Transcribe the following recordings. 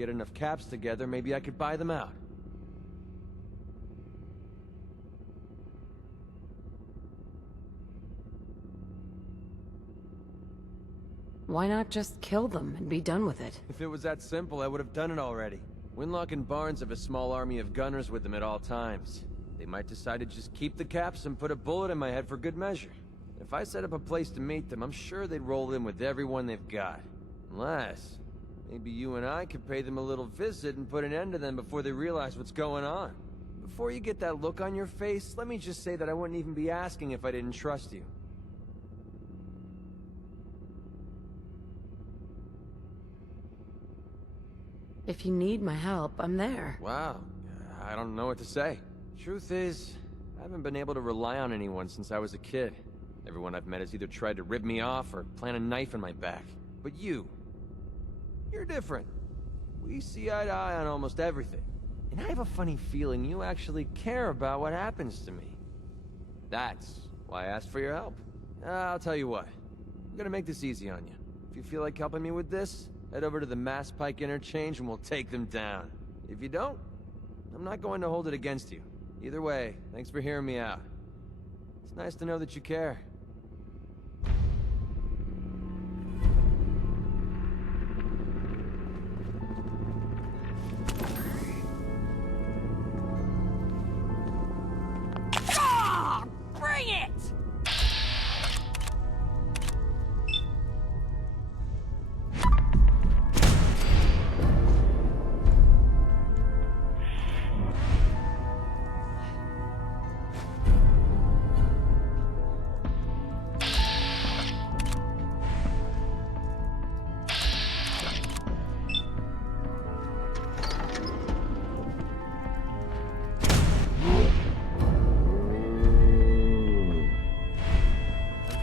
get enough caps together, maybe I could buy them out. Why not just kill them and be done with it? If it was that simple, I would have done it already. Winlock and Barnes have a small army of gunners with them at all times. They might decide to just keep the caps and put a bullet in my head for good measure. If I set up a place to meet them, I'm sure they'd roll in with everyone they've got. Unless, maybe you and I could pay them a little visit and put an end to them before they realize what's going on. Before you get that look on your face, let me just say that I wouldn't even be asking if I didn't trust you. If you need my help, I'm there. Wow, I don't know what to say. Truth is, I haven't been able to rely on anyone since I was a kid. Everyone I've met has either tried to rip me off or plant a knife in my back. But you're different. We see eye to eye on almost everything. And I have a funny feeling you actually care about what happens to me. That's why I asked for your help. I'll tell you what, I'm gonna make this easy on you. If you feel like helping me with this, head over to the Mass Pike interchange and we'll take them down. If you don't, I'm not going to hold it against you. Either way, thanks for hearing me out. It's nice to know that you care. Bring it!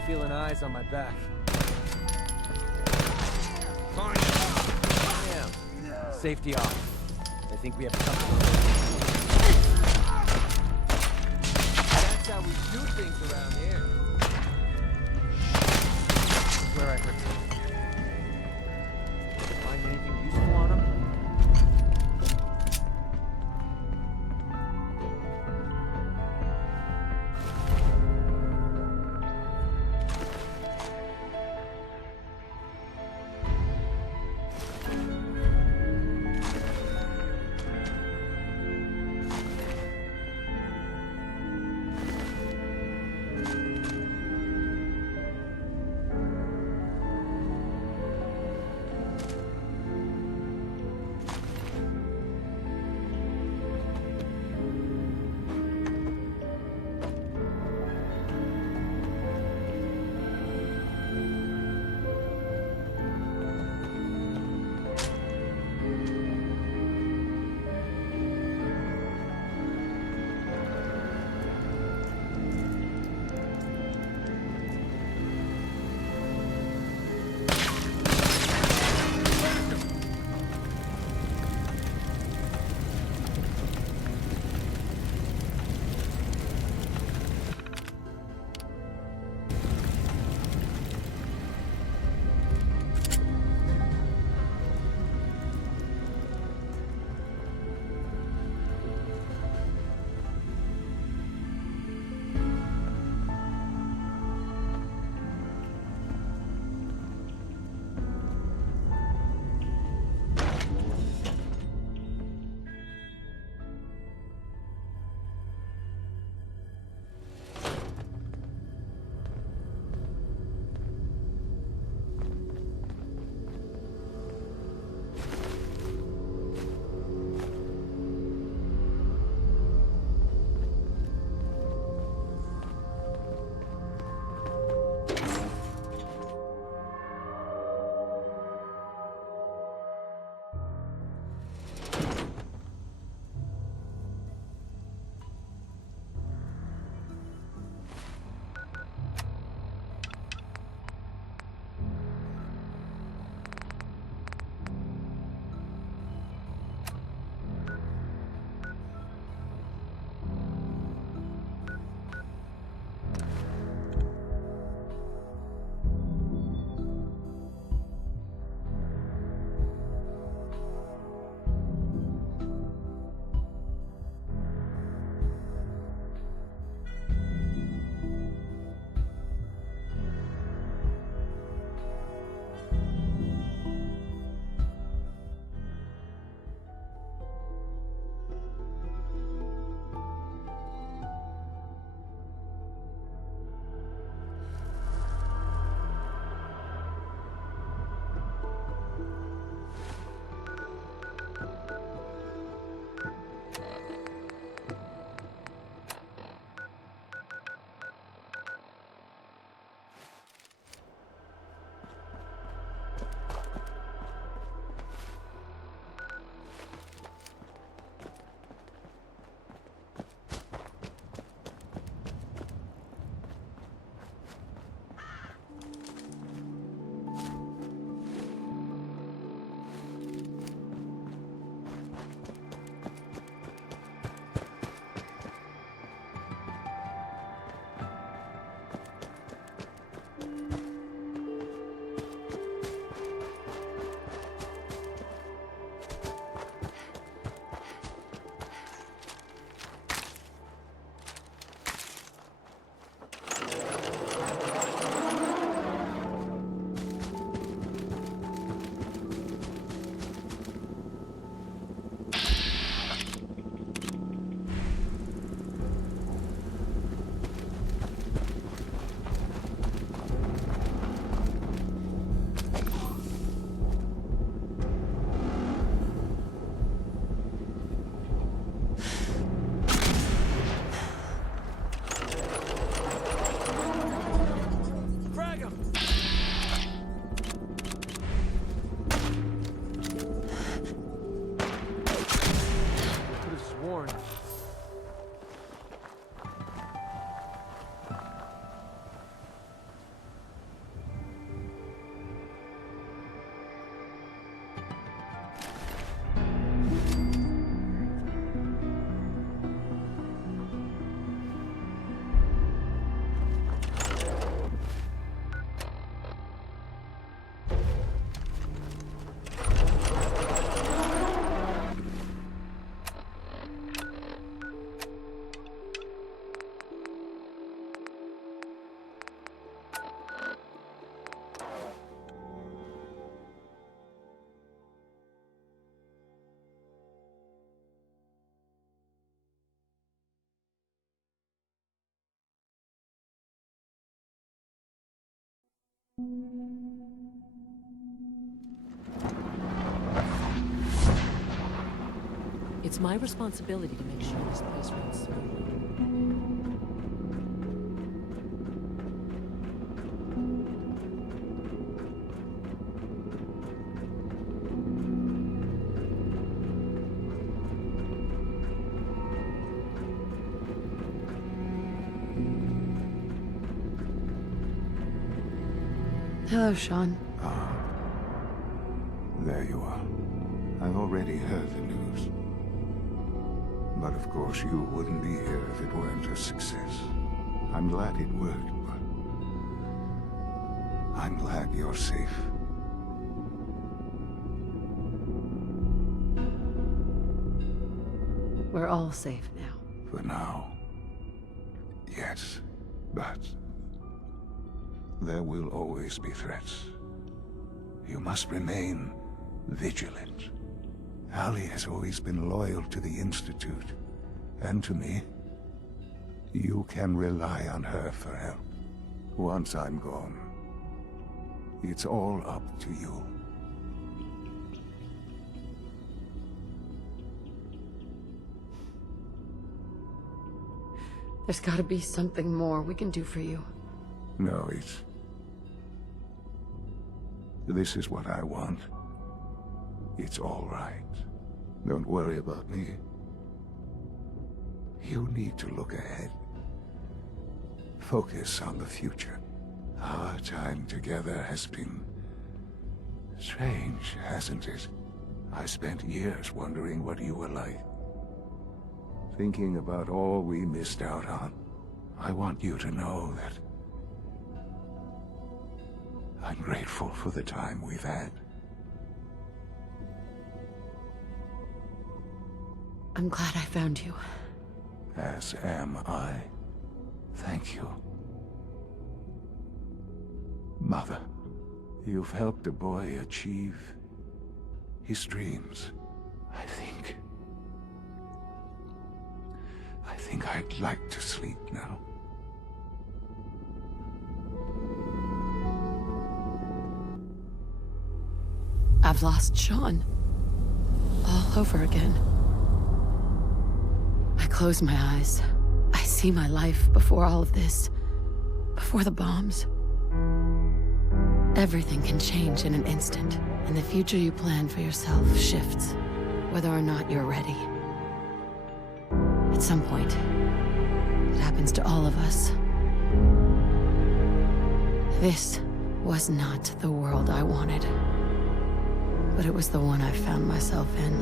Feeling eyes on my back. Damn. Safety off. I think we have company. That's how we do things around here. Where I heard. Find anything useful on him? It's my responsibility to make sure this place runs smoothly. Hello, Sean. There you are. I've already heard the news. But of course you wouldn't be here if it weren't a success. I'm glad it worked, but I'm glad you're safe. We're all safe now. For now. Yes, but there will always be threats. You must remain vigilant. Allie has always been loyal to the Institute, and to me. You can rely on her for help. Once I'm gone, it's all up to you. There's gotta be something more we can do for you. No, this is what I want. It's all right. Don't worry about me. You need to look ahead. Focus on the future. Our time together has been strange, hasn't it? I spent years wondering what you were like. Thinking about all we missed out on. I want you to know that I'm grateful for the time we've had. I'm glad I found you. As am I. Thank you. Mother, you've helped a boy achieve his dreams. I think I'd like to sleep now. I've lost Sean. All over again. I close my eyes. I see my life before all of this. Before the bombs. Everything can change in an instant, and the future you plan for yourself shifts, whether or not you're ready. At some point, it happens to all of us. This was not the world I wanted, but it was the one I found myself in.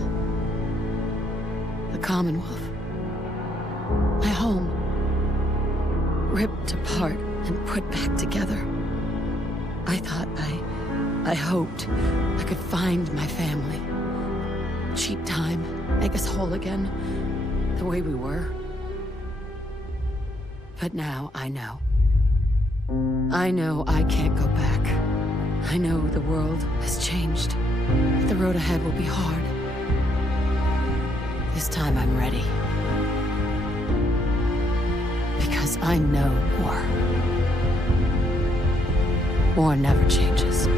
The Commonwealth. My home. Ripped apart and put back together. I thought I hoped I could find my family. Cheat time, make us whole again, the way we were. But now I know. I know I can't go back. I know the world has changed. The road ahead will be hard. This time I'm ready. Because I know war. War never changes.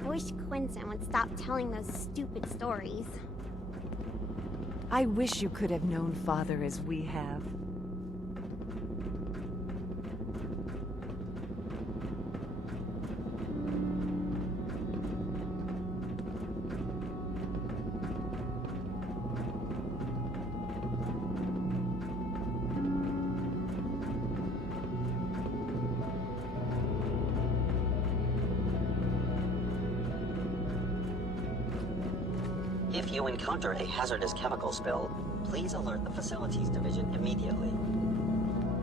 I wish Quinton would stop telling those stupid stories. I wish you could have known Father as we have. If you encounter a hazardous chemical spill, please alert the Facilities Division immediately.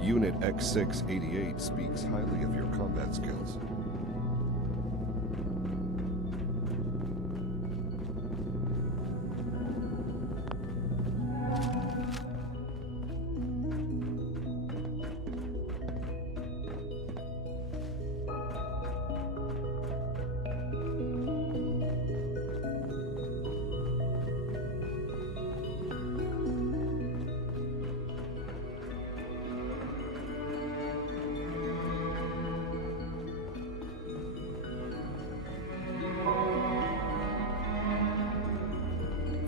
Unit X688 speaks highly of your combat skills.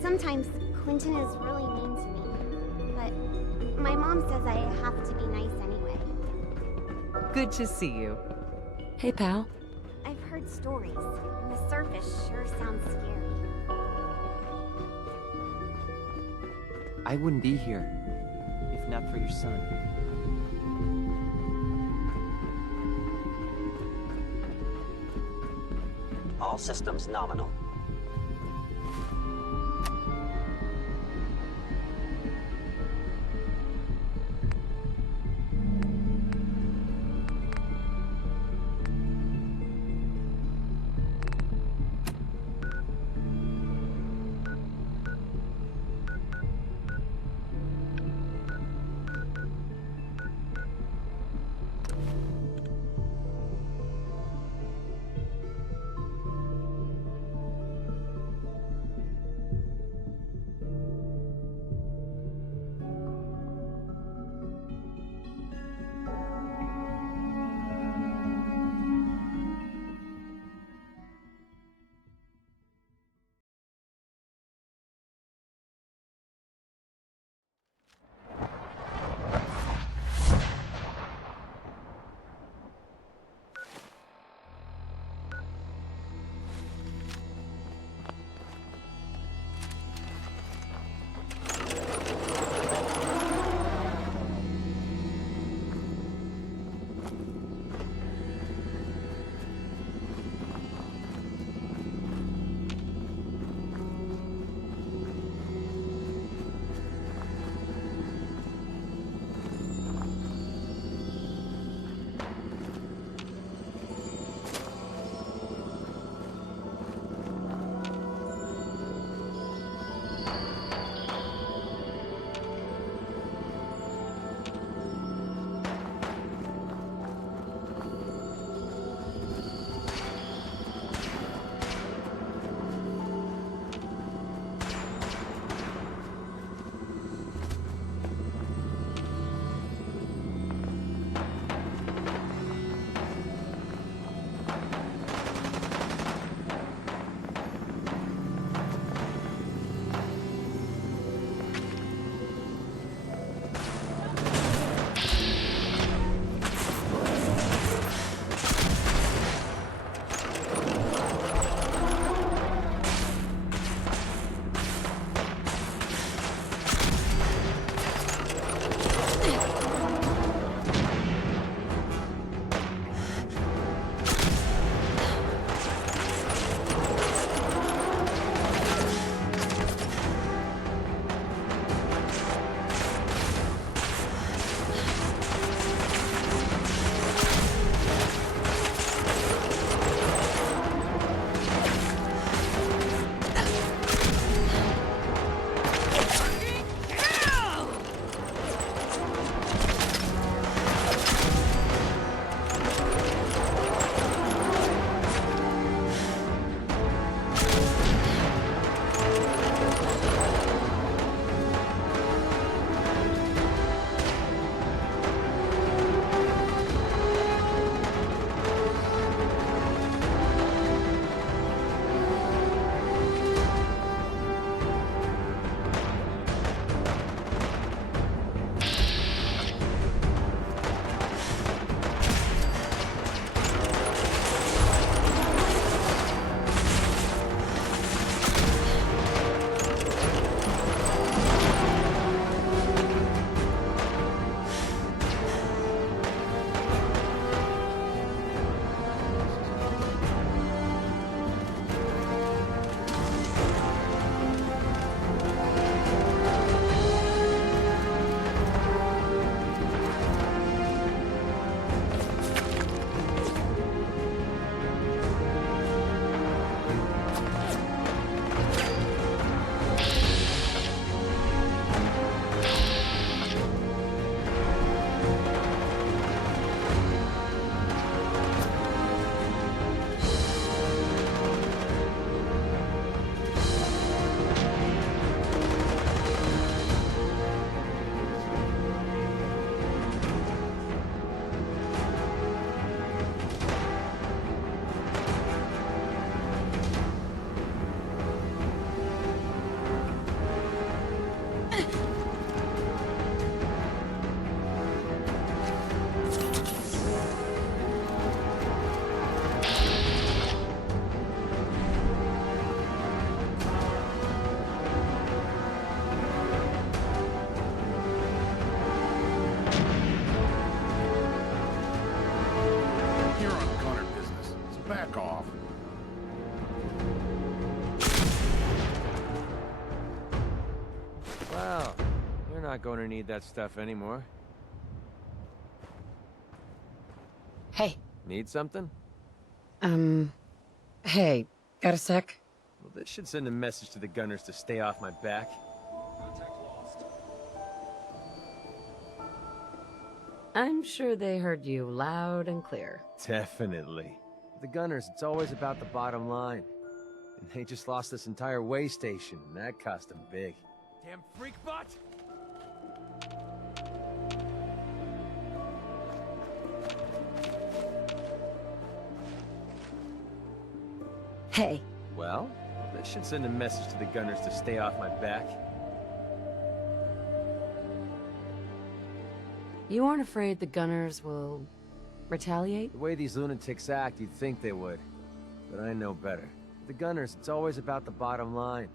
Sometimes Quentin is really mean to me, but my mom says I have to be nice anyway. Good to see you. Hey, pal. I've heard stories, and the surface sure sounds scary. I wouldn't be here if not for your son. All systems nominal. not going to need that stuff anymore. Hey. Need something? Hey, got a sec? Well, this should send a message to the gunners to stay off my back. I'm sure they heard you loud and clear. Definitely. The gunners, it's always about the bottom line. And they just lost this entire way station, and that cost them big. Damn freak bot! Hey. Well, this should send a message to the gunners to stay off my back. You aren't afraid the gunners will retaliate? The way these lunatics act, you'd think they would. But I know better. The gunners, it's always about the bottom line.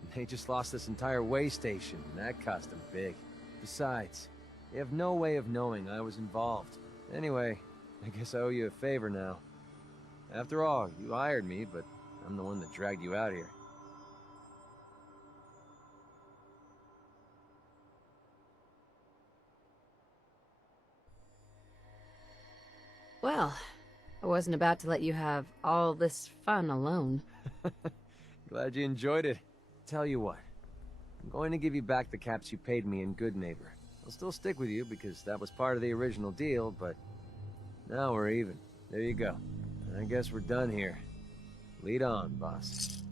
And they just lost this entire way station, and that cost them big. Besides, they have no way of knowing I was involved. Anyway, I guess I owe you a favor now. After all, you hired me, but I'm the one that dragged you out here. Well, I wasn't about to let you have all this fun alone. Glad you enjoyed it. Tell you what, I'm going to give you back the caps you paid me in Good Neighbor. I'll still stick with you because that was part of the original deal, but now we're even. There you go. I guess we're done here. Lead on, boss.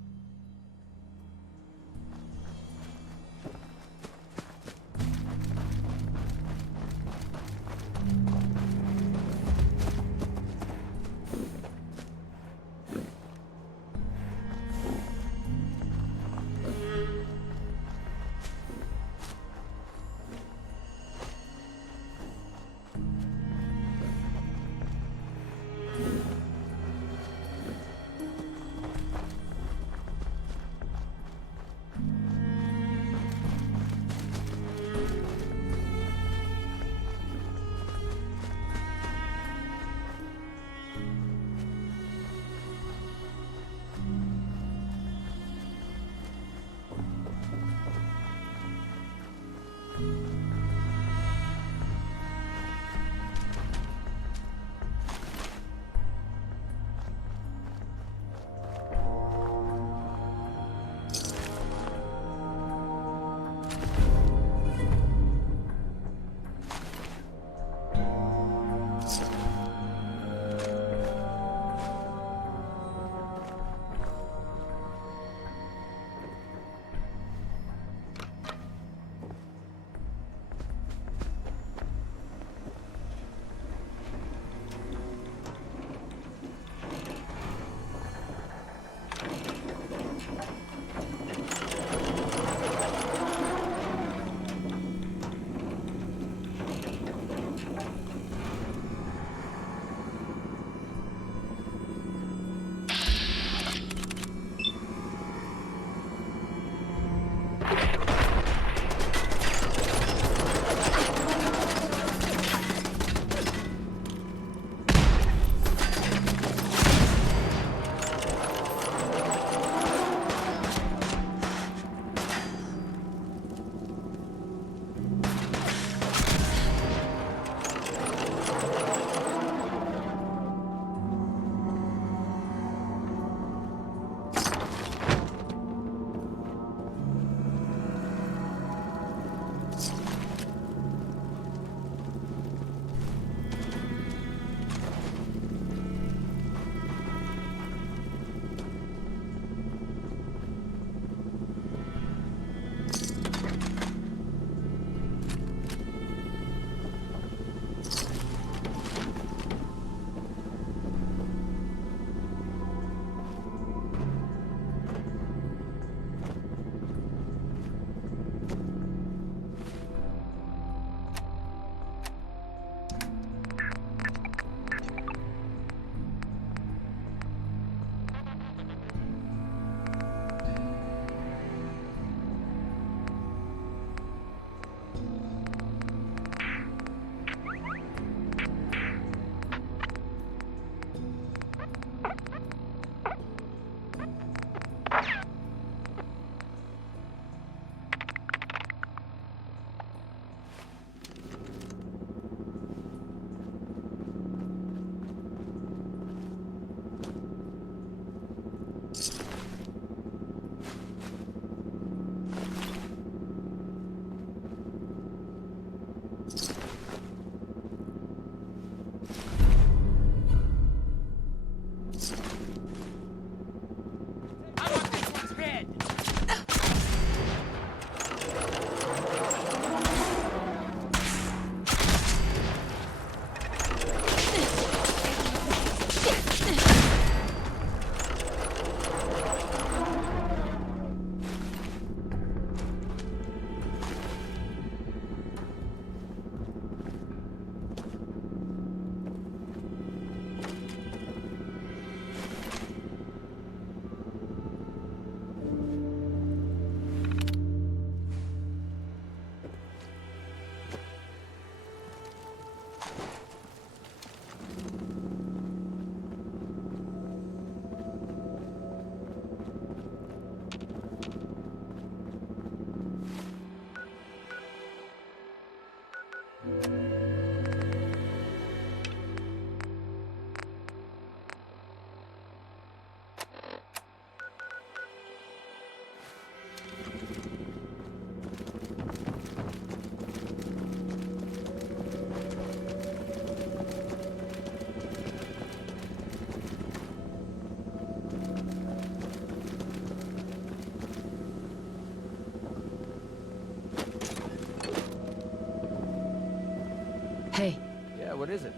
What is it?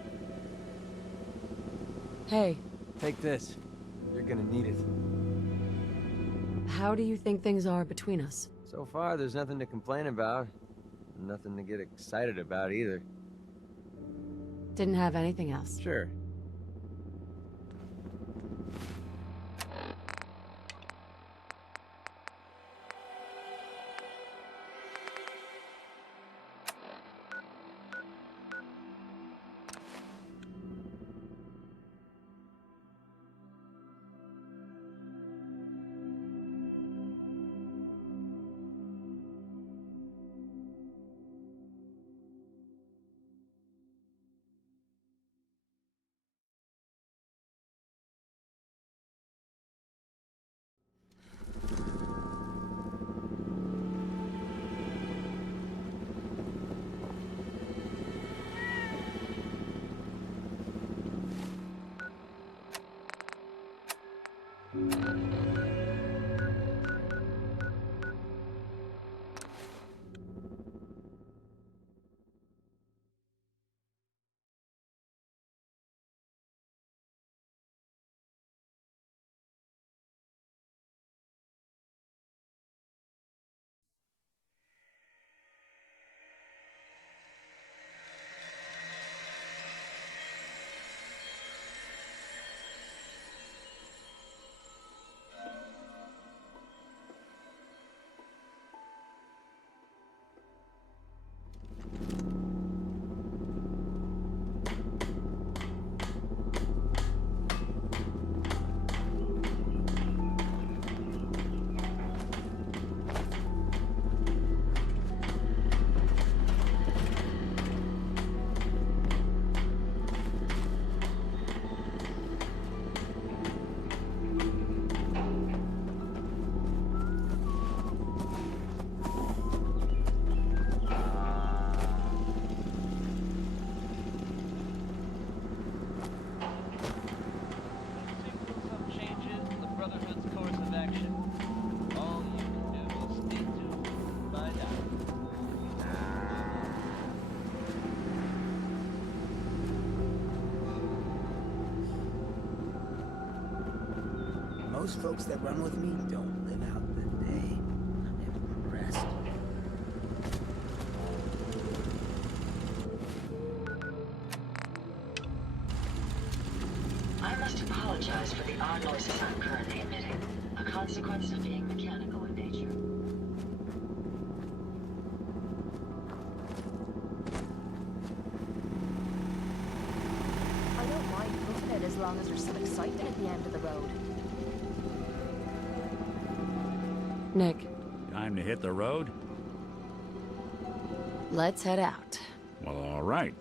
Hey, Take this. You're gonna need it. how do you think things are between us? So far, there's nothing to complain about. Nothing to get excited about either. Didn't have anything else. Sure. Most folks that run with me don't live out the day. I'm impressed. I must apologize for the odd noises I'm currently emitting, a consequence of being mechanical in nature. I don't mind roughing it as long as there's some excitement at the end of the road. Nick, Time to hit the road? let's head out. Well, all right.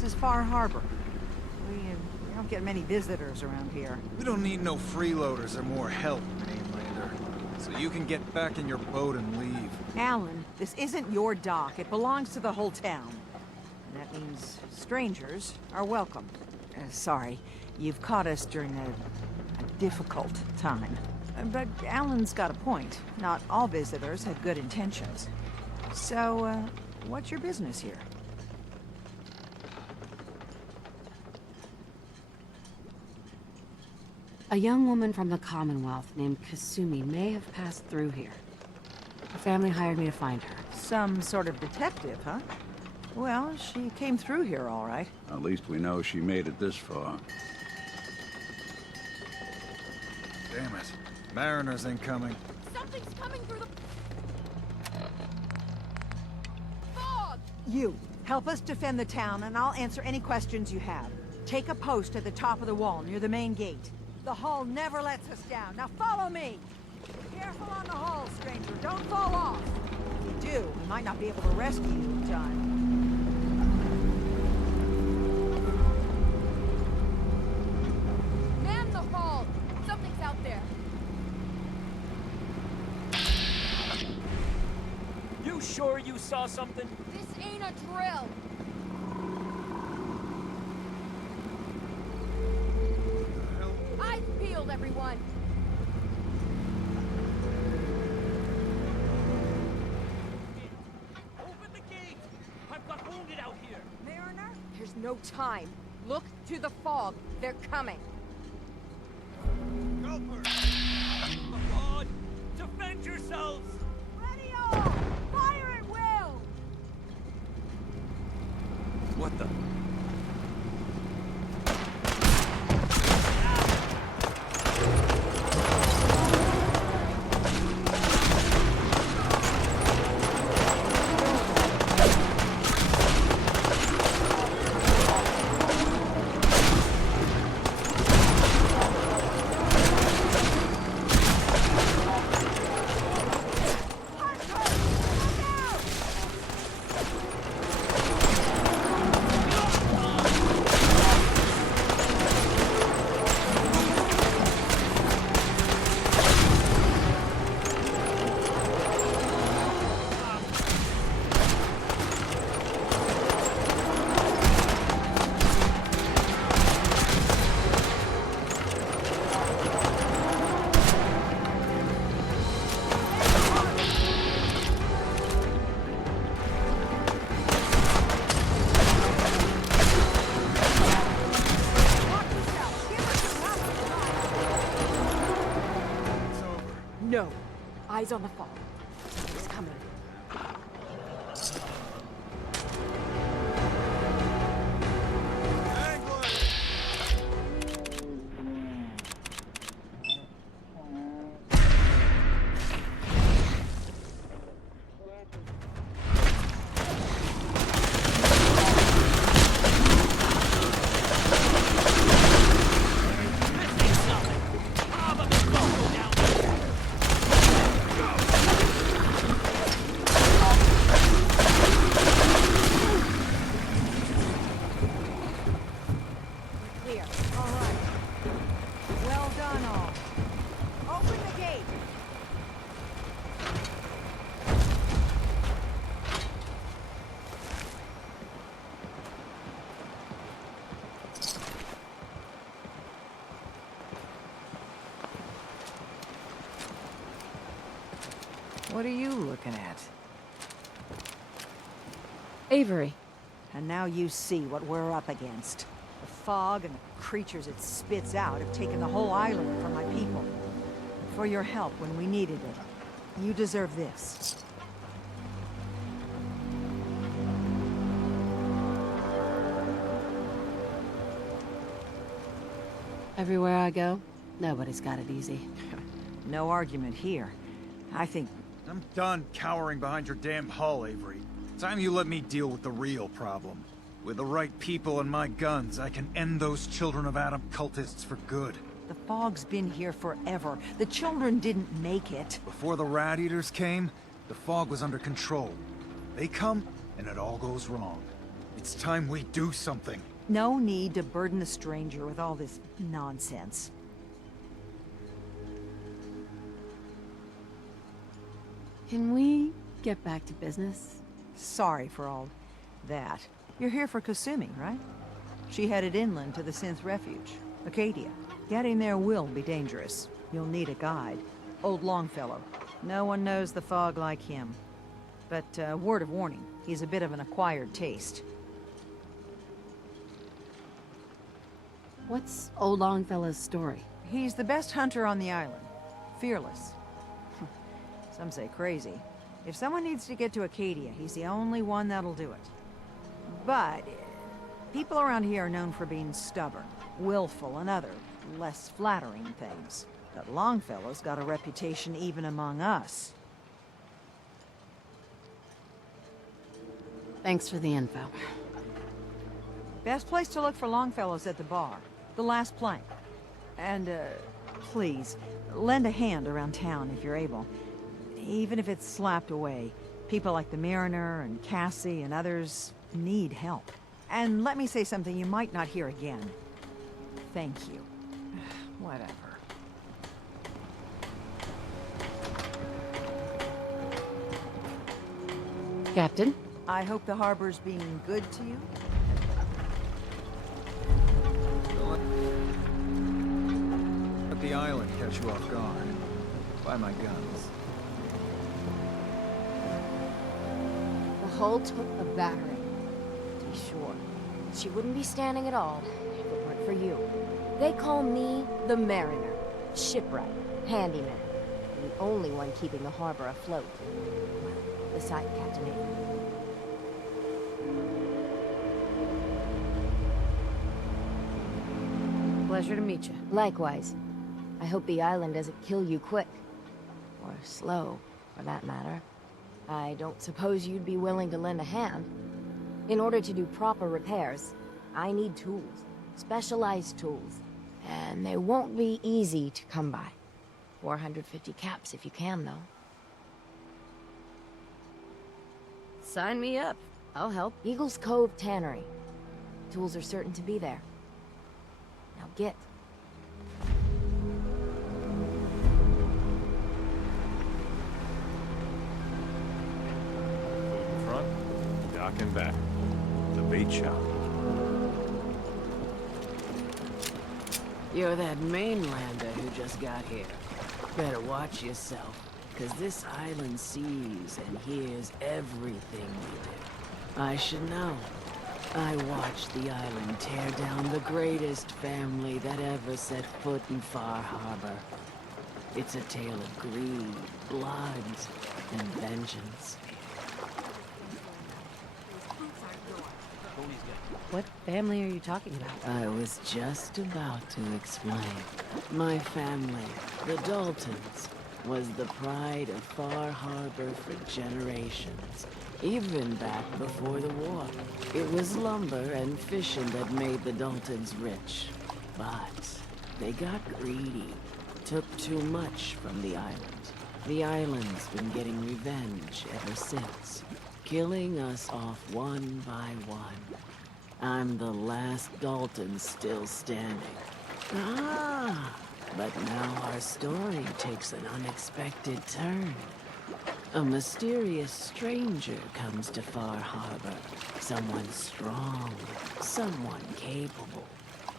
This is Far Harbor. We don't get many visitors around here. We don't need no freeloaders or more help, mainlander. So you can get back in your boat and leave. Alan, this isn't your dock. It belongs to the whole town. And that means strangers are welcome. Sorry, you've caught us during a difficult time. But Alan's got a point. Not all visitors have good intentions. So, what's your business here? A young woman from the Commonwealth named Kasumi may have passed through here. Her family hired me to find her. Some sort of detective, huh? Well, she came through here all right. At least we know she made it this far. Damn it. Mariners incoming. Something's coming through the fog! You, help us defend the town, and I'll answer any questions you have. Take a post at the top of the wall, near the main gate. The hull never lets us down. Now follow me! Careful on the hull, stranger. Don't fall off. If you do, we might not be able to rescue you in time. Man the hull! Something's out there. You sure you saw something? This ain't a drill. Eyes peeled, everyone. Open the gate! I've got wounded out here! Mariner? There's no time. Look to the fog. They're coming. Gulper! Come on! Defend yourselves! Ready all! Fire at will! What the? No. Eyes on the fog. It's coming. Clear. All right. Well done, all. Open the gate. What are you looking at? Avery. And now you see what we're up against. The fog and the creatures it spits out have taken the whole island from my people. For your help when we needed it. You deserve this. Everywhere I go, nobody's got it easy. No argument here. I think... I'm done cowering behind your damn hull, Avery. Time you let me deal with the real problem. With the right people and my guns, I can end those Children of Adam cultists for good. The fog's been here forever. The children didn't make it. Before the Rat Eaters came, the fog was under control. They come, and it all goes wrong. It's time we do something. No need to burden the stranger with all this nonsense. Can we get back to business? Sorry for all that. You're here for Kasumi, right? She headed inland to the Synth Refuge, Acadia. Getting there will be dangerous. You'll need a guide. Old Longfellow. No one knows the fog like him. But, word of warning, he's a bit of an acquired taste. What's Old Longfellow's story? He's the best hunter on the island. Fearless. Some say crazy. If someone needs to get to Acadia, he's the only one that'll do it. But people around here are known for being stubborn, willful, and other, less flattering things. But Longfellow's got a reputation even among us. Thanks for the info. Best place to look for Longfellow's at the bar. The last plank. And, please, lend a hand around town if you're able. Even if it's slapped away. People like the Mariner and Cassie and others need help. And let me say something you might not hear again. Thank you. Whatever. Captain? I hope the harbor's being good to you. Let the island catch you off guard. By my guns. The hull took a battering, to be sure. She wouldn't be standing at all if it weren't for you. They call me the Mariner, shipwright, handyman, and the only one keeping the harbor afloat. Well, beside Captain Avery. Pleasure to meet you. Likewise. I hope the island doesn't kill you quick. Or slow, for that matter. I don't suppose you'd be willing to lend a hand. In order to do proper repairs, I need tools. Specialized tools. And they won't be easy to come by. 450 caps if you can, though. Sign me up. I'll help. Eagles Cove Tannery. Tools are certain to be there. Now get. Front, dock and back. The bait shop. You're that mainlander who just got here. Better watch yourself, because this island sees and hears everything you do. I should know. I watched the island tear down the greatest family that ever set foot in Far Harbor. It's a tale of greed, blood, and vengeance. What family are you talking about? I was just about to explain. My family, the Daltons, was the pride of Far Harbor for generations. Even back before the war. It was lumber and fishing that made the Daltons rich. But they got greedy. Took too much from the island. The island's been getting revenge ever since. Killing us off one by one. I'm the last Dalton still standing. Ah, but now our story takes an unexpected turn. A mysterious stranger comes to Far Harbor. Someone strong, someone capable.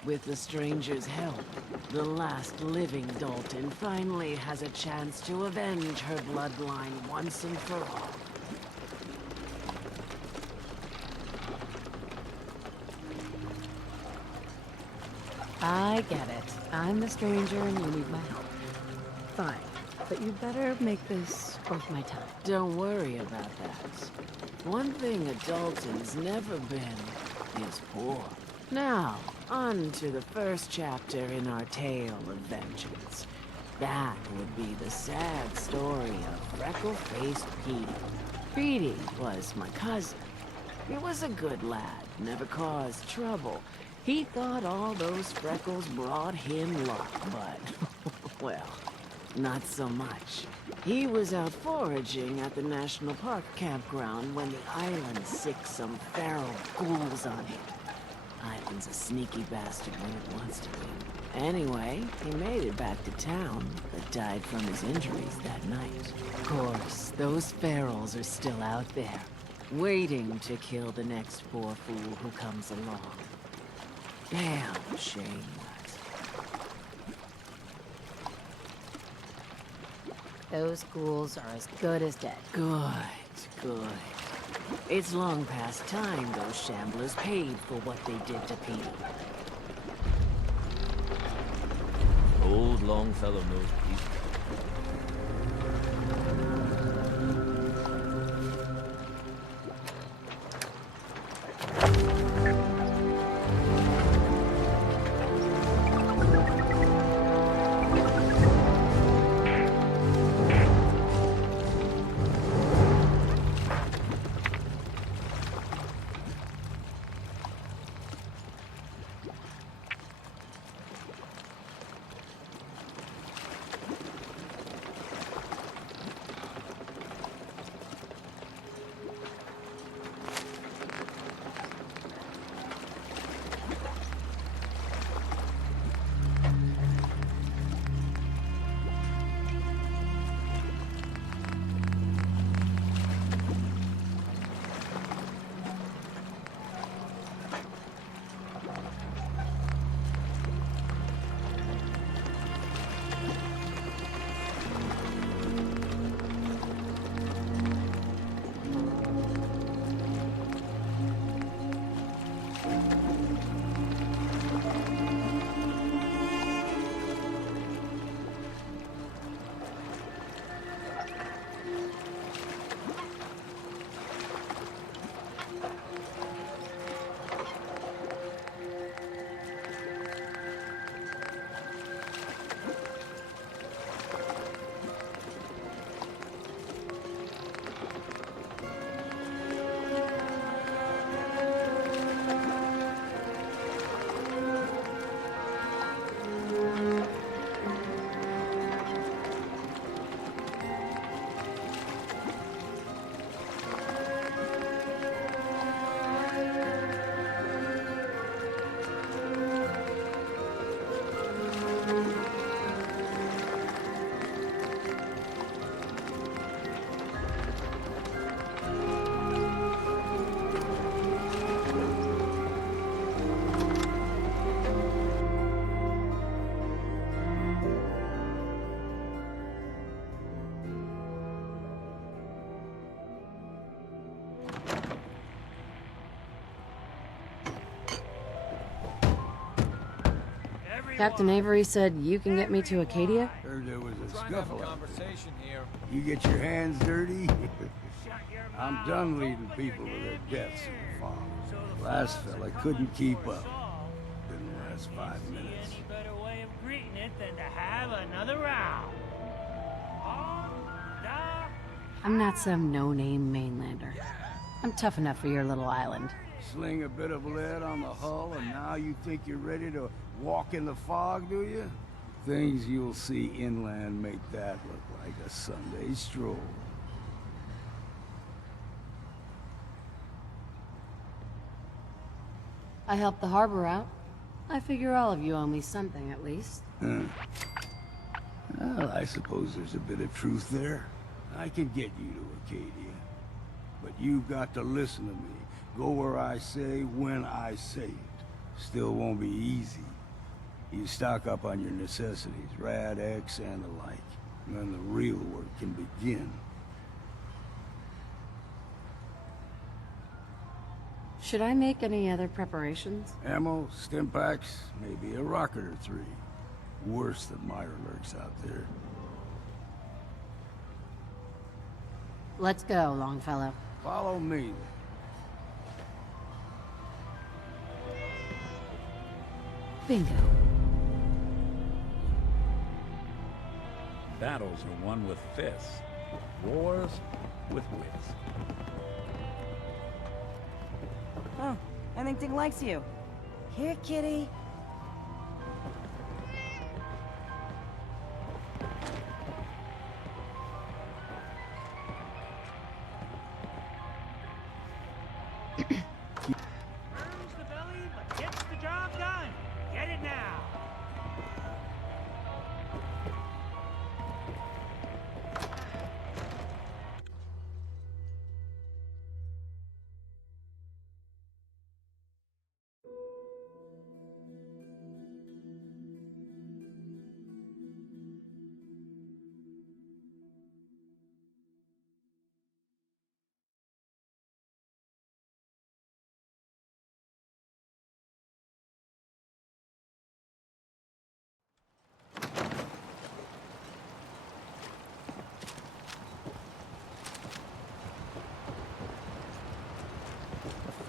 With the stranger's help, the last living Dalton finally has a chance to avenge her bloodline once and for all. I get it. I'm the stranger and you need my help. Fine. But you better make this worth my time. Don't worry about that. One thing a Dalton's never been is poor. Now, on to the first chapter in our tale of vengeance. That would be the sad story of freckle-faced Petey. Petey was my cousin. He was a good lad, never caused trouble. He thought all those freckles brought him luck, but, well, not so much. He was out foraging at the National Park campground when the island sicked some feral ghouls on him. Island's a sneaky bastard when it wants to be. Anyway, he made it back to town, but died from his injuries that night. Of course, those ferals are still out there, waiting to kill the next poor fool who comes along. Damn shame. Those ghouls are as good as dead. Good, good. It's long past time those shamblers paid for what they did to Petey. Old Longfellow knows Pete. Captain Avery said you can get me to Acadia? Heard there was a scuffle out there. You get your hands dirty? I'm done leading people to their deaths in the fog. Last fella couldn't keep up. Didn't last 5 minutes. Any better way of greeting it than to have another round? I'm not some no-name mainlander. I'm tough enough for your little island. Sling a bit of lead on the hull, and now you think you're ready to walk in the fog, do you? Things you'll see inland make that look like a Sunday stroll. I helped the harbor out. I figure all of you owe me something, at least. Huh. Well, I suppose there's a bit of truth there. I can get you to Acadia. But you've got to listen to me. Go where I say, when I say it. Still won't be easy. You stock up on your necessities, Rad-X and the like. And then the real work can begin. Should I make any other preparations? Ammo, stimpaks, maybe a rocket or 3. Worse than Myra lurks out there. Let's go, Longfellow. Follow me. Bingo. Battles are won with fists. Wars with wits. Oh, I think Ding likes you. Here, kitty.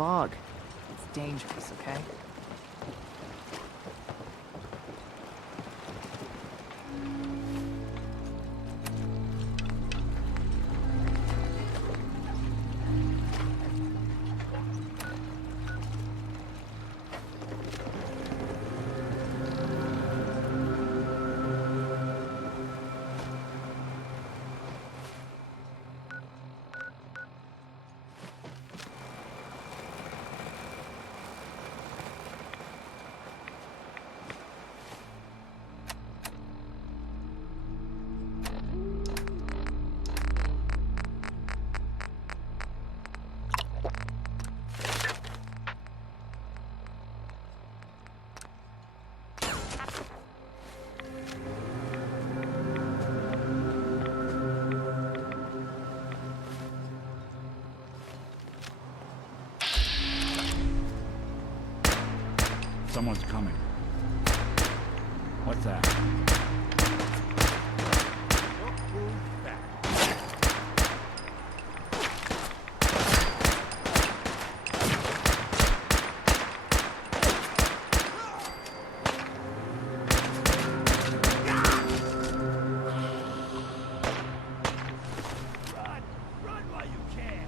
fog. It's dangerous, okay? Someone's coming. What's that? Run while you can!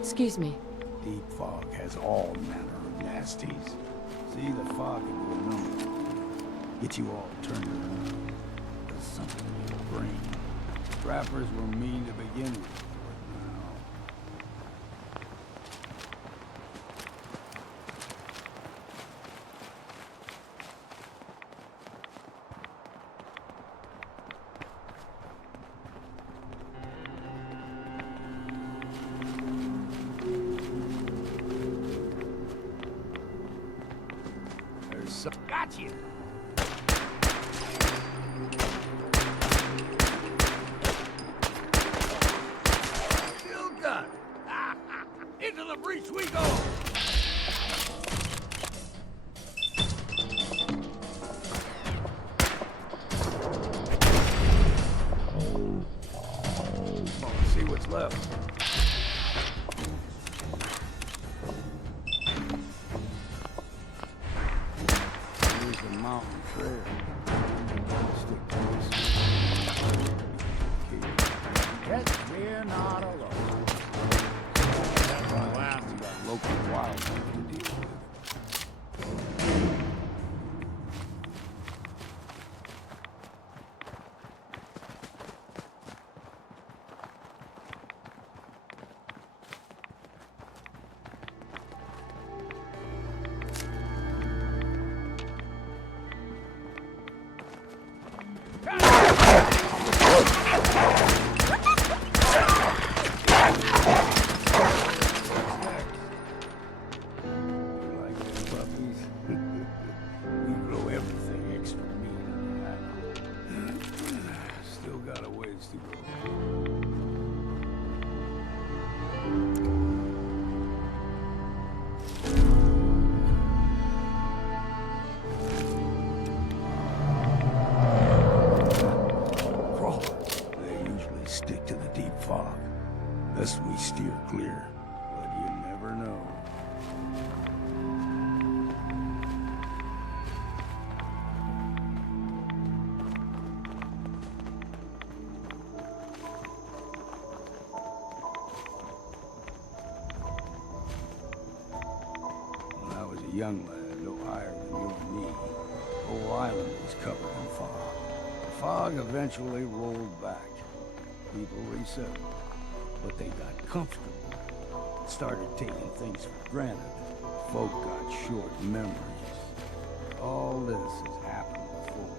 Excuse me. Deep fog has all manner of nasties. See, the fog into a number. Get you all turned around. There's something in your brain. Trappers were mean to begin with, but now... Got you! Still got it. Into the breach we go! Let's see what's left. Mountain trail. Stick to this. Yes, we're not alone. That's why last you got local wildlife to deal with. Thus we steer clear, but you never know. When I was a young lad, no higher than you and me, the whole island was covered in fog. The fog eventually rolled back. People resettled. But they got comfortable, started taking things for granted. folk got short memories. All this has happened before.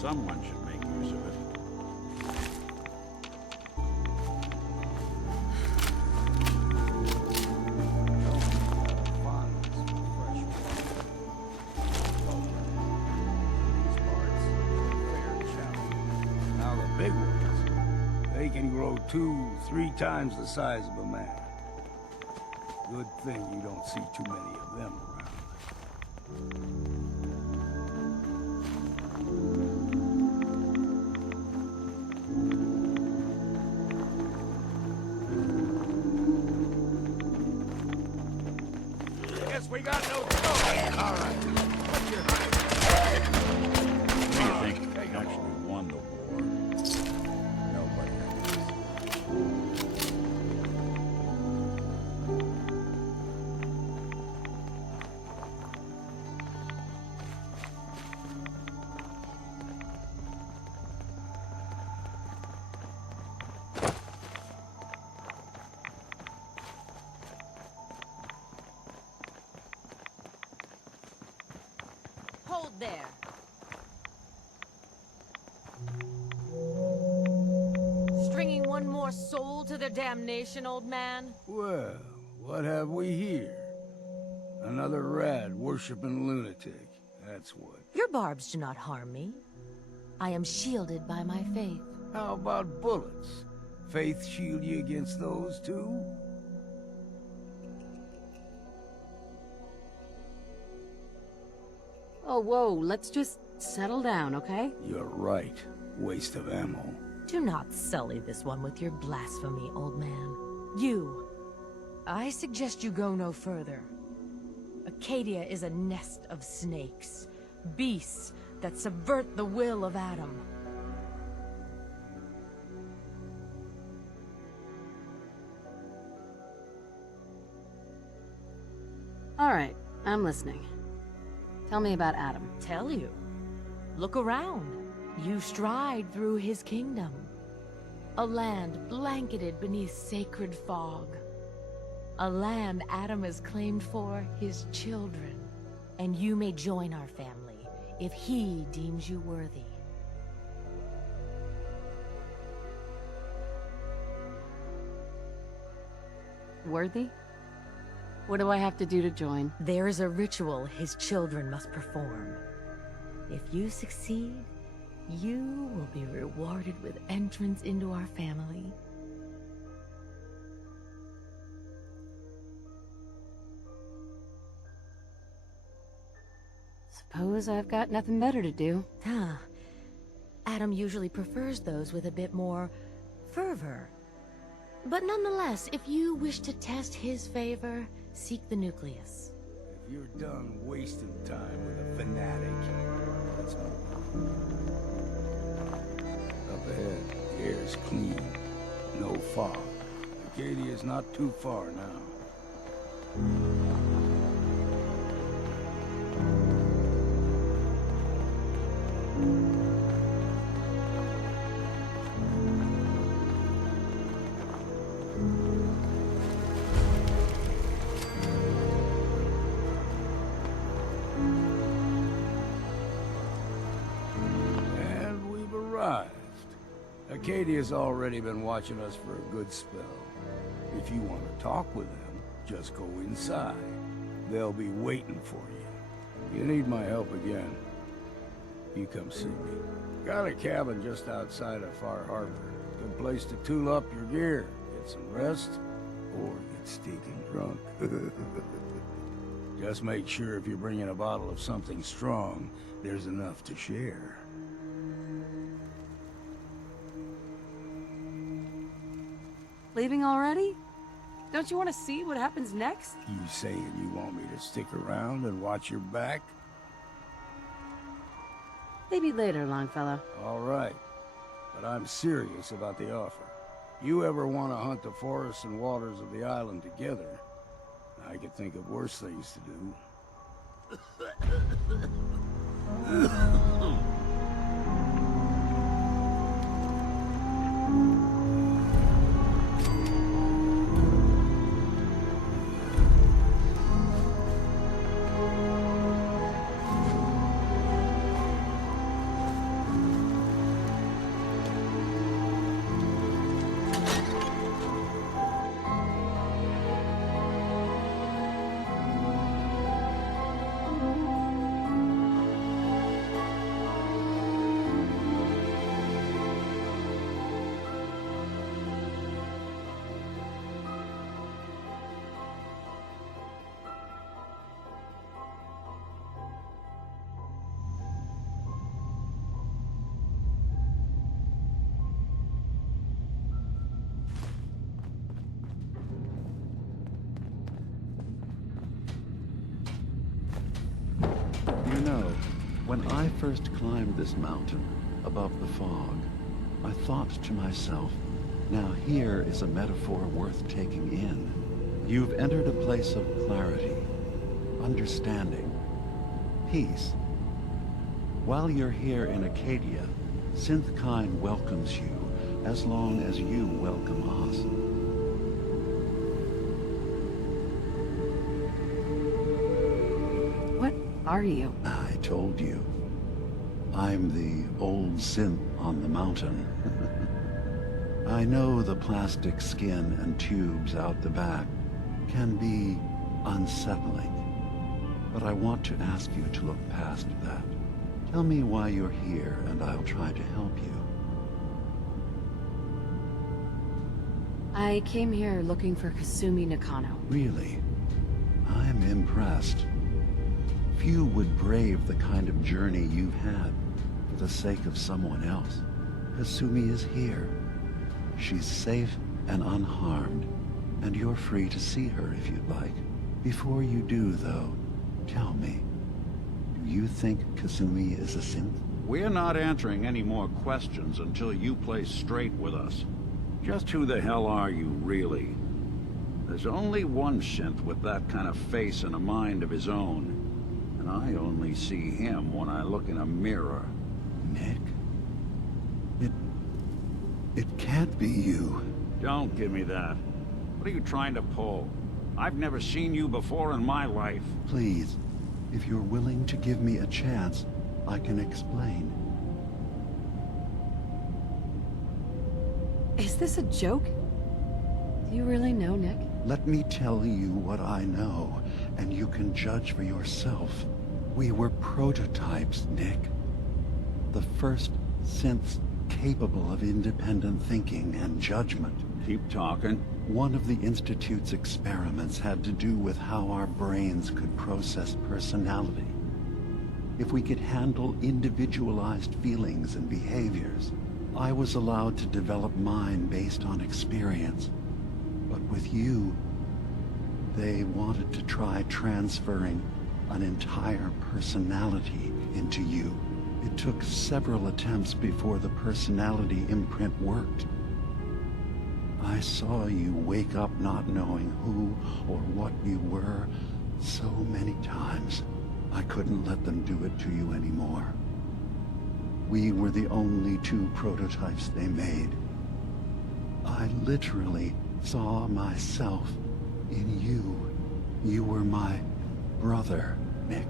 Someone should make use of it. Now the big ones, they can grow 2-3 times the size of a man. Good thing you don't see too many of them around. We got no choice. All right. What's your height? What do you think actually won the war? Nobody Hold there. Stringing one more soul to their damnation, old man? Well, what have we here? Another rad-worshipping lunatic, that's what. Your barbs do not harm me. I am shielded by my faith. How about bullets? Faith shield you against those too? Oh, whoa, let's just settle down, okay? You're right. Waste of ammo. Do not sully this one with your blasphemy, old man. You. I suggest you go no further. Acadia is a nest of snakes. Beasts that subvert the will of Adam. All right, I'm listening. Tell me about Adam. Tell you. Look around. You stride through his kingdom. A land blanketed beneath sacred fog. A land Adam has claimed for his children. And you may join our family if he deems you worthy. Worthy? What do I have to do to join? There is a ritual his children must perform. If you succeed, you will be rewarded with entrance into our family. Suppose I've got nothing better to do. Huh. Adam usually prefers those with a bit more fervor. But nonetheless, if you wish to test his favor, seek the nucleus. If you're done wasting time with a fanatic, let's move. Up ahead, the air's clean. No fog. Acadia's not too far now. And we've arrived. Acadia's already been watching us for a good spell. If you want to talk with them, just go inside. They'll be waiting for you. You need my help again, you come see me. Got a cabin just outside of Far Harbor. Good place to tool up your gear, get some rest, or get stinking drunk. Just make sure if you're bringing a bottle of something strong, there's enough to share. Leaving already? Don't you want to see what happens next? You saying you want me to stick around and watch your back? Maybe later, Longfellow. All right. But I'm serious about the offer. You ever want to hunt the forests and waters of the island together, I could think of worse things to do. You know, when I first climbed this mountain above the fog, I thought to myself, now here is a metaphor worth taking in. You've entered a place of clarity, understanding, peace. While you're here in Acadia, Synthkind welcomes you as long as you welcome us. What are you? I told you. I'm the old synth on the mountain. I know the plastic skin and tubes out the back can be unsettling, but I want to ask you to look past that. Tell me why you're here, and I'll try to help you. I came here looking for Kasumi Nakano. Really? I'm impressed. Few would brave the kind of journey you've had for the sake of someone else. Kasumi is here. She's safe and unharmed, and you're free to see her if you'd like. Before you do, though, tell me, do you think Kasumi is a synth? We're not answering any more questions until you play straight with us. Just who the hell are you, really? There's only one synth with that kind of face and a mind of his own. And I only see him when I look in a mirror. Nick? It can't be you. Don't give me that. What are you trying to pull? I've never seen you before in my life. Please, if you're willing to give me a chance, I can explain. Is this a joke? Do you really know, Nick? Let me tell you what I know, and you can judge for yourself. We were prototypes, Nick. The first synths capable of independent thinking and judgment. Keep talking. One of the Institute's experiments had to do with how our brains could process personality. If we could handle individualized feelings and behaviors, I was allowed to develop mine based on experience. But with you, they wanted to try transferring an entire personality into you. It took several attempts before the personality imprint worked. I saw you wake up not knowing who or what you were so many times. I couldn't let them do it to you anymore. We were the only two prototypes they made. I literally saw myself in you. You were my brother, Nick.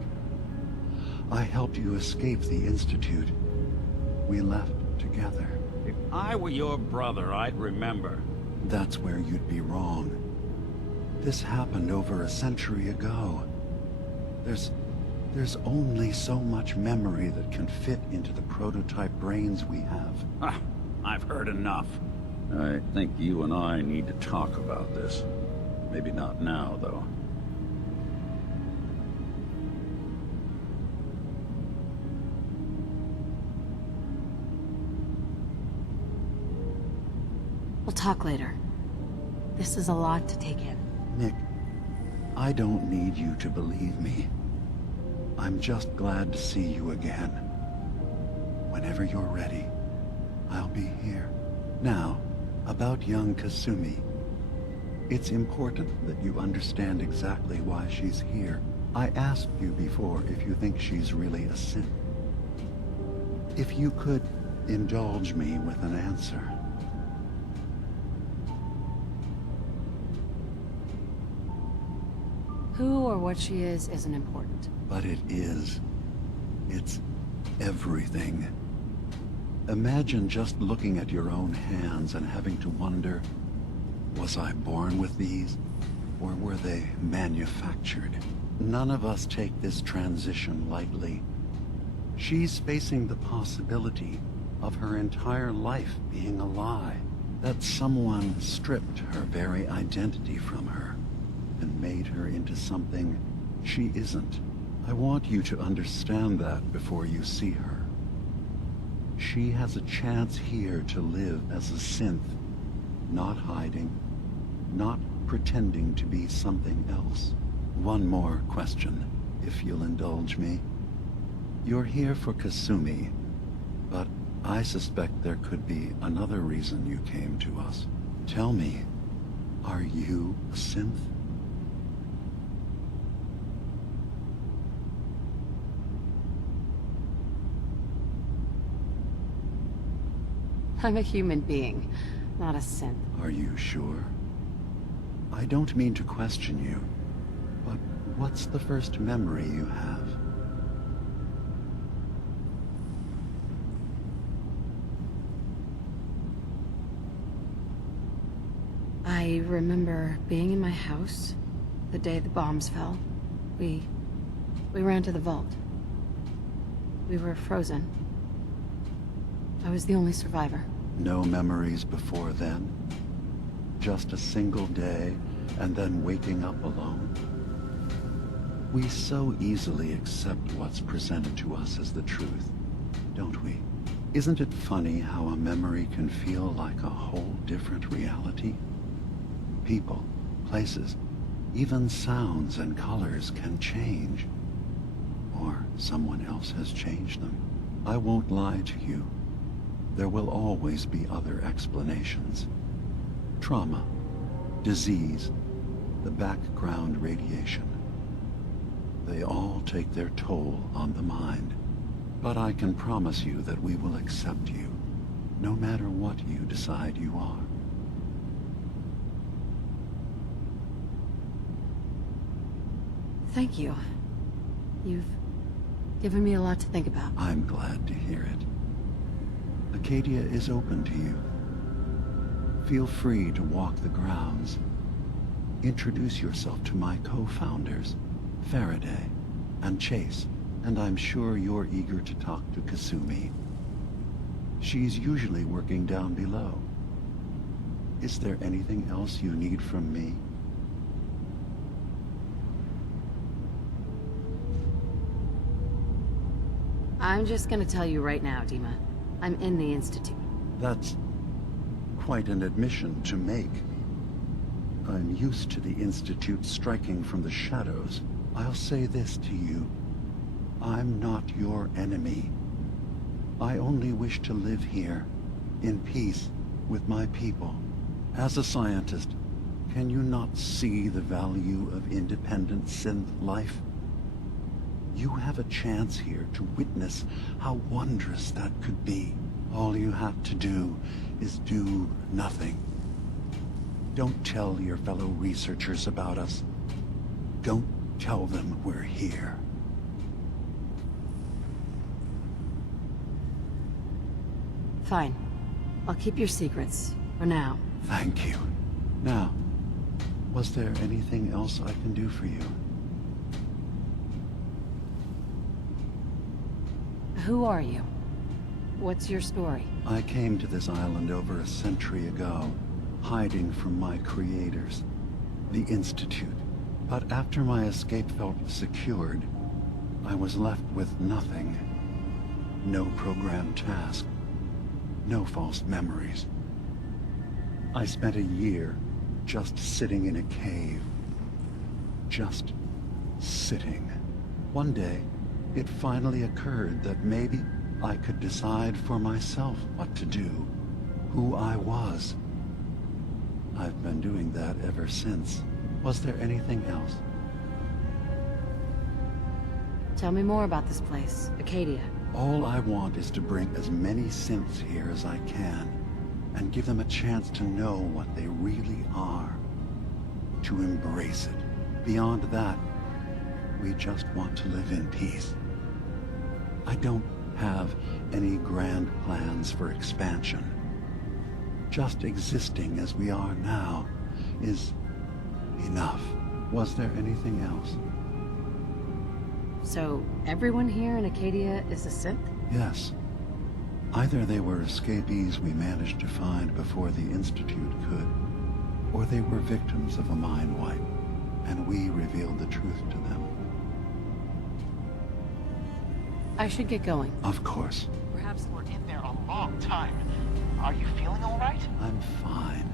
I helped you escape the Institute. We left together. If I were your brother, I'd remember. That's where you'd be wrong. This happened over a century ago. There's only so much memory that can fit into the prototype brains we have. Ah, I've heard enough. I think you and I need to talk about this. Maybe not now, though. We'll talk later. This is a lot to take in. Nick, I don't need you to believe me. I'm just glad to see you again. Whenever you're ready, I'll be here. Now, about young Kasumi. It's important that you understand exactly why she's here. I asked you before if you think she's really a synth. If you could indulge me with an answer. Who or what she is isn't important. But it is. It's everything. Imagine just looking at your own hands and having to wonder, was I born with these, or were they manufactured? None of us take this transition lightly. She's facing the possibility of her entire life being a lie, that someone stripped her very identity from her and made her into something she isn't. I want you to understand that before you see her. She has a chance here to live as a synth, not hiding, not pretending to be something else. One more question, if you'll indulge me. You're here for Kasumi, but I suspect there could be another reason you came to us. Tell me, are you a synth? I'm a human being, not a synth. Are you sure? I don't mean to question you, but what's the first memory you have? I remember being in my house the day the bombs fell. We ran to the vault. We were frozen. I was the only survivor. No memories before then? Just a single day, and then waking up alone? We so easily accept what's presented to us as the truth, don't we? Isn't it funny how a memory can feel like a whole different reality? People, places, even sounds and colors can change. Or someone else has changed them. I won't lie to you. There will always be other explanations. Trauma, disease, the background radiation. They all take their toll on the mind. But I can promise you that we will accept you, no matter what you decide you are. Thank you. You've given me a lot to think about. I'm glad to hear it. Acadia is open to you. Feel free to walk the grounds. Introduce yourself to my co-founders, Faraday and Chase, and I'm sure you're eager to talk to Kasumi. She's usually working down below. Is there anything else you need from me? I'm just gonna tell you right now, Dima. I'm in the Institute. That's quite an admission to make. I'm used to the Institute striking from the shadows. I'll say this to you. I'm not your enemy. I only wish to live here, in peace, with my people. As a scientist, can you not see the value of independent synth life? You have a chance here to witness how wondrous that could be. All you have to do is do nothing. Don't tell your fellow researchers about us. Don't tell them we're here. Fine. I'll keep your secrets, for now. Thank you. Now, was there anything else I can do for you? Who are you? What's your story? I came to this island over a century ago, hiding from my creators, the Institute. But after my escape felt secured, I was left with nothing. No programmed task. No false memories. I spent a year just sitting in a cave. Just sitting. One day, it finally occurred that maybe I could decide for myself what to do, who I was. I've been doing that ever since. Was there anything else? Tell me more about this place, Acadia. All I want is to bring as many synths here as I can, and give them a chance to know what they really are. To embrace it. Beyond that, we just want to live in peace. I don't have any grand plans for expansion. Just existing as we are now is enough. Was there anything else? So, everyone here in Acadia is a synth? Yes. Either they were escapees we managed to find before the Institute could, or they were victims of a mind wipe, and we revealed the truth to them. I should get going. Of course. Perhaps we're in there a long time. Are you feeling all right? I'm fine.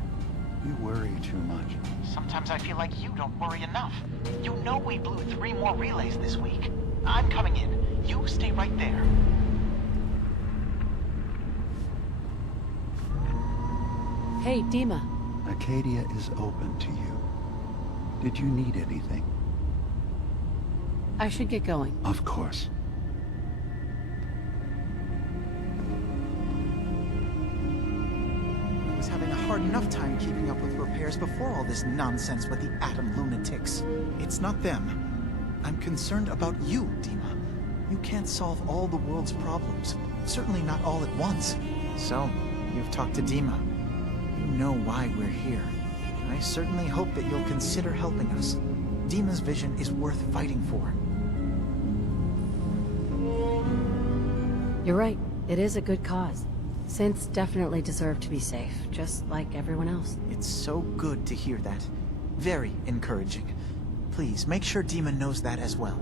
You worry too much. Sometimes I feel like you don't worry enough. You know we blew 3 more relays this week. I'm coming in. You stay right there. Hey, Dima. Acadia is open to you. Did you need anything? I should get going. Of course. I was having a hard enough time keeping up with repairs before all this nonsense with the Atom lunatics. It's not them. I'm concerned about you, Dima. You can't solve all the world's problems. Certainly not all at once. So, you've talked to Dima. You know why we're here. I certainly hope that you'll consider helping us. Dima's vision is worth fighting for. You're right. It is a good cause. Synths definitely deserve to be safe, just like everyone else. It's so good to hear that. Very encouraging. Please, make sure Dima knows that as well.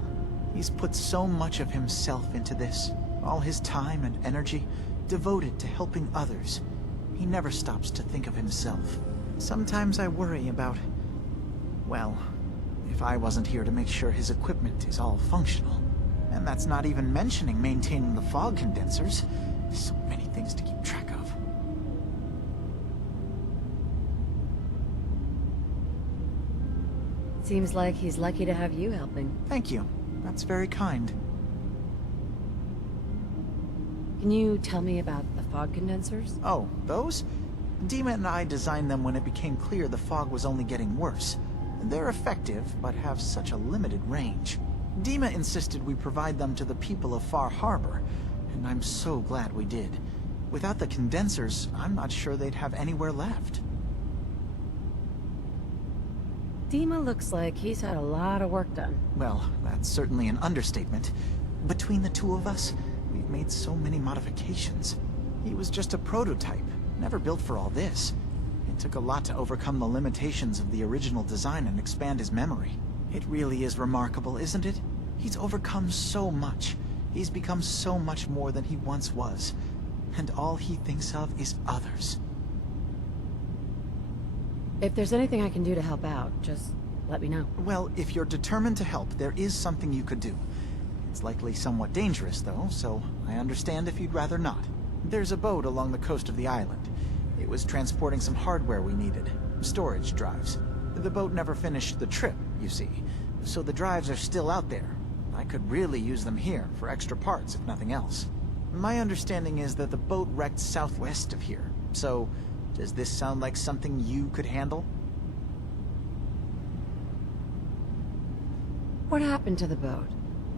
He's put so much of himself into this. All his time and energy devoted to helping others. He never stops to think of himself. Sometimes I worry about... well, if I wasn't here to make sure his equipment is all functional. And that's not even mentioning maintaining the fog condensers. So many things to keep track of. Seems like he's lucky to have you helping. Thank you. That's very kind. Can you tell me about the fog condensers? Oh, those? Dima and I designed them when it became clear the fog was only getting worse. They're effective, but have such a limited range. Dima insisted we provide them to the people of Far Harbor, and I'm so glad we did. Without the condensers, I'm not sure they'd have anywhere left. Dima looks like he's had a lot of work done. Well, that's certainly an understatement. Between the two of us, we've made so many modifications. He was just a prototype, never built for all this. It took a lot to overcome the limitations of the original design and expand his memory. It really is remarkable, isn't it? He's overcome so much. He's become so much more than he once was. And all he thinks of is others. If there's anything I can do to help out, just let me know. Well, if you're determined to help, there is something you could do. It's likely somewhat dangerous, though, so I understand if you'd rather not. There's a boat along the coast of the island. It was transporting some hardware we needed. Storage drives. The boat never finished the trip, you see. So the drives are still out there. I could really use them here for extra parts, if nothing else. My understanding is that the boat wrecked southwest of here. So, does this sound like something you could handle? What happened to the boat?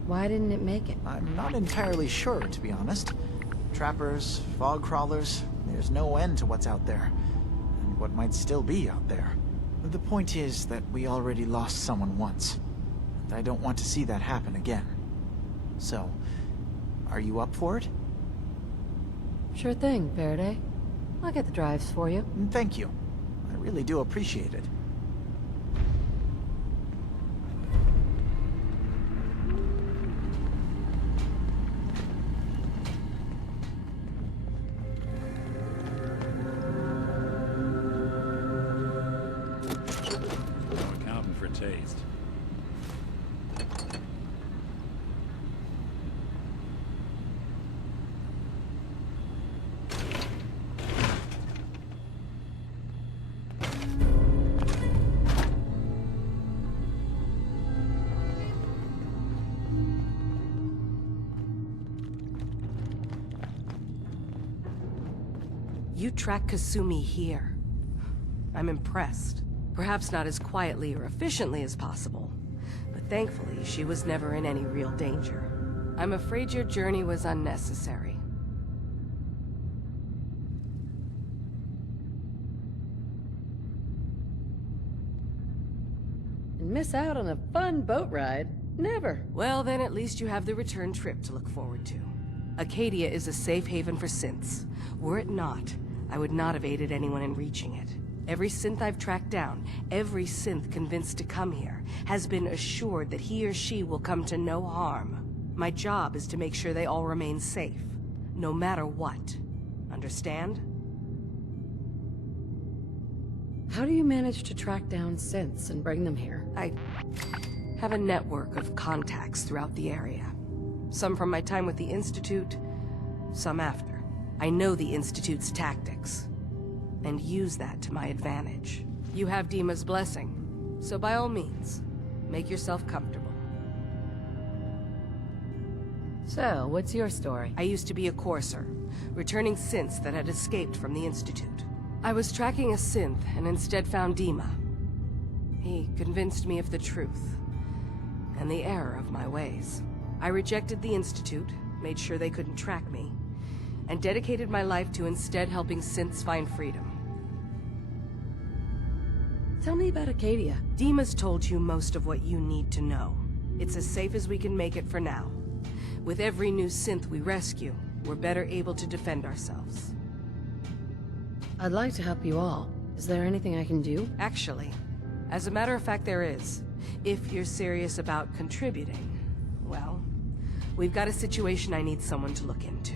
Why didn't it make it? I'm not entirely sure, to be honest. Trappers, fog crawlers, there's no end to what's out there. And what might still be out there. The point is that we already lost someone once. And I don't want to see that happen again. So, are you up for it? Sure thing, Faraday. I'll get the drives for you. Thank you. I really do appreciate it. You track Kasumi here. I'm impressed. Perhaps not as quietly or efficiently as possible, but thankfully she was never in any real danger. I'm afraid your journey was unnecessary. And miss out on a fun boat ride? Never. Well, then at least you have the return trip to look forward to. Acadia is a safe haven for synths. Were it not, I would not have aided anyone in reaching it. Every synth I've tracked down, every synth convinced to come here, has been assured that he or she will come to no harm. My job is to make sure they all remain safe, no matter what. Understand? How do you manage to track down synths and bring them here? I have a network of contacts throughout the area. Some from my time with the Institute, some after. I know the Institute's tactics, and use that to my advantage. You have Dima's blessing, so by all means, make yourself comfortable. So, what's your story? I used to be a courser, returning synths that had escaped from the Institute. I was tracking a synth and instead found Dima. He convinced me of the truth, and the error of my ways. I rejected the Institute, made sure they couldn't track me, and dedicated my life to instead helping synths find freedom. Tell me about Acadia. Dima's told you most of what you need to know. It's as safe as we can make it for now. With every new synth we rescue, we're better able to defend ourselves. I'd like to help you all. Is there anything I can do? Actually, as a matter of fact, there is. If you're serious about contributing, well, we've got a situation I need someone to look into.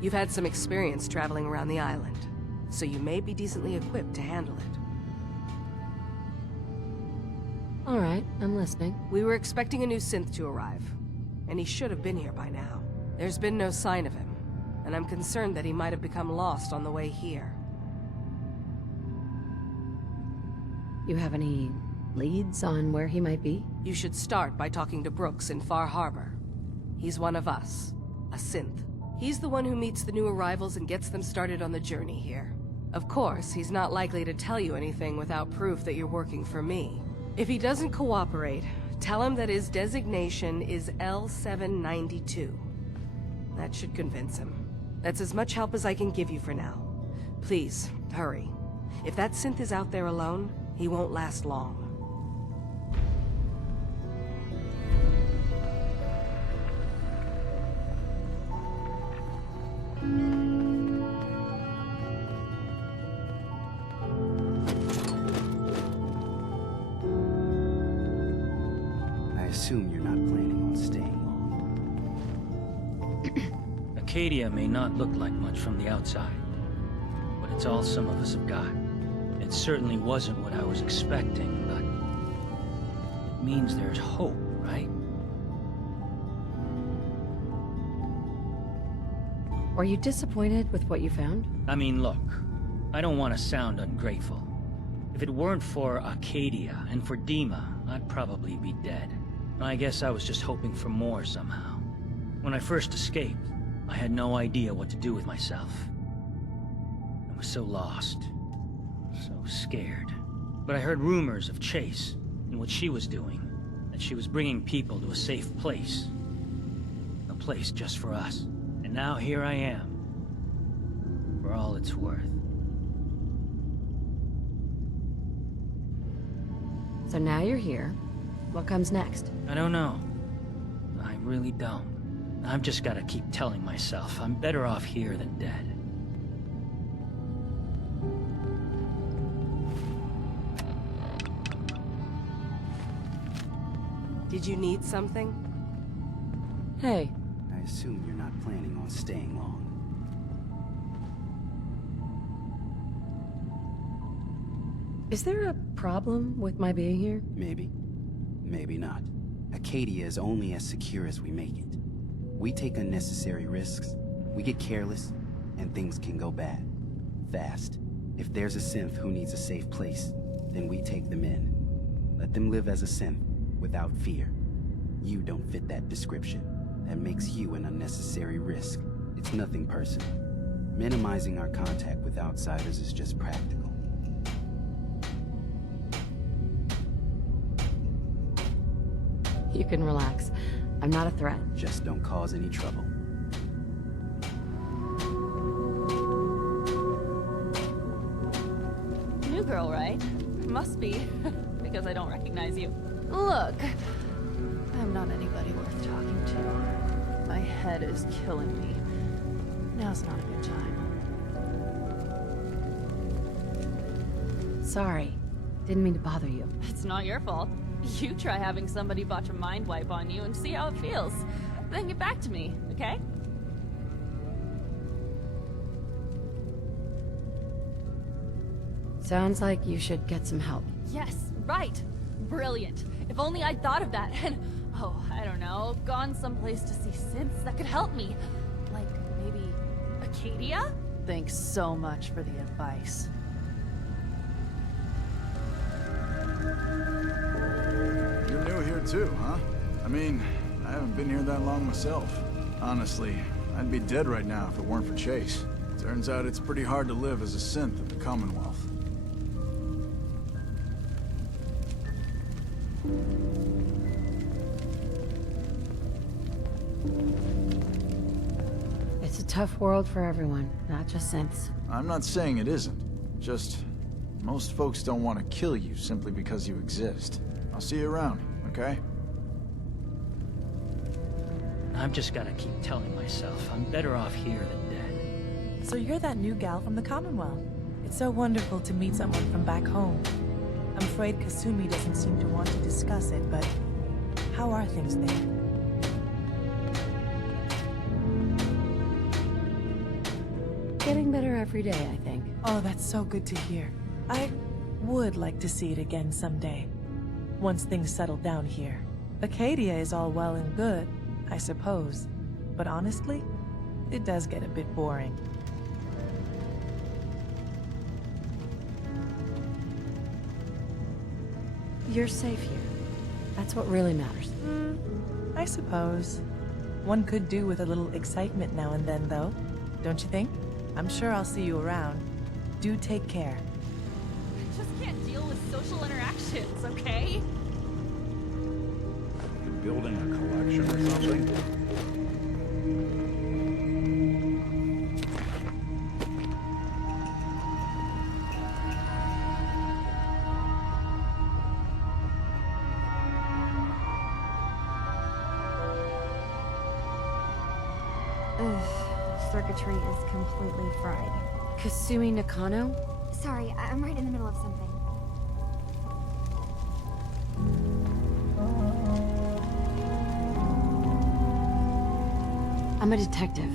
You've had some experience traveling around the island, so you may be decently equipped to handle it. All right, I'm listening. We were expecting a new synth to arrive, and he should have been here by now. There's been no sign of him, and I'm concerned that he might have become lost on the way here. You have any leads on where he might be? You should start by talking to Brooks in Far Harbor. He's one of us, a synth. He's the one who meets the new arrivals and gets them started on the journey here. Of course, he's not likely to tell you anything without proof that you're working for me. If he doesn't cooperate, tell him that his designation is L792. That should convince him. That's as much help as I can give you for now. Please, hurry. If that synth is out there alone, he won't last long. I assume you're not planning on staying long. Acadia may not look like much from the outside, but it's all some of us have got. It certainly wasn't what I was expecting, but it means there's hope, right? Were you disappointed with what you found? I mean, look, I don't want to sound ungrateful. If it weren't for Acadia and for Dima, I'd probably be dead. I guess I was just hoping for more somehow. When I first escaped, I had no idea what to do with myself. I was so lost, so scared. But I heard rumors of Chase and what she was doing, that she was bringing people to a safe place. A place just for us. And now here I am, for all it's worth. So now you're here. What comes next? I don't know. I really don't. I've just gotta keep telling myself I'm better off here than dead. Did you need something? Hey. I assume you're not planning on staying long. Is there a problem with my being here? Maybe. Maybe not. Acadia is only as secure as we make it. We take unnecessary risks, we get careless, and things can go bad. Fast. If there's a synth who needs a safe place, then we take them in. Let them live as a synth, without fear. You don't fit that description. That makes you an unnecessary risk. It's nothing personal. Minimizing our contact with outsiders is just practical. You can relax. I'm not a threat. Just don't cause any trouble. New girl, right? Must be, because I don't recognize you. Look, I'm not anybody worth talking to. My head is killing me. Now's not a good time. Sorry. Didn't mean to bother you. It's not your fault. You try having somebody botch a mind wipe on you and see how it feels. Then get back to me, okay? Sounds like you should get some help. Yes, right. Brilliant. If only I'd thought of that and, oh, I don't know, gone someplace to see synths that could help me. Like, maybe Acadia? Thanks so much for the advice. You're new here too, huh? I mean, I haven't been here that long myself. Honestly, I'd be dead right now if it weren't for Chase. Turns out it's pretty hard to live as a synth in the Commonwealth. It's a tough world for everyone, not just synths. I'm not saying it isn't. Just, most folks don't want to kill you simply because you exist. I'll see you around, okay? I'm just gonna keep telling myself I'm better off here than dead. So you're that new gal from the Commonwealth. It's so wonderful to meet someone from back home. I'm afraid Kasumi doesn't seem to want to discuss it, but how are things there? Getting better every day, I think. Oh, that's so good to hear. I would like to see it again someday. Once things settle down here. Acadia is all well and good, I suppose. But honestly, it does get a bit boring. You're safe here. That's what really matters. I suppose. One could do with a little excitement now and then, though. Don't you think? I'm sure I'll see you around. Do take care. I just can't deal with social interactions, okay? Building a collection or something? Circuitry is completely fried. Kasumi Nakano? Sorry, I'm right in the middle of something. I'm a detective.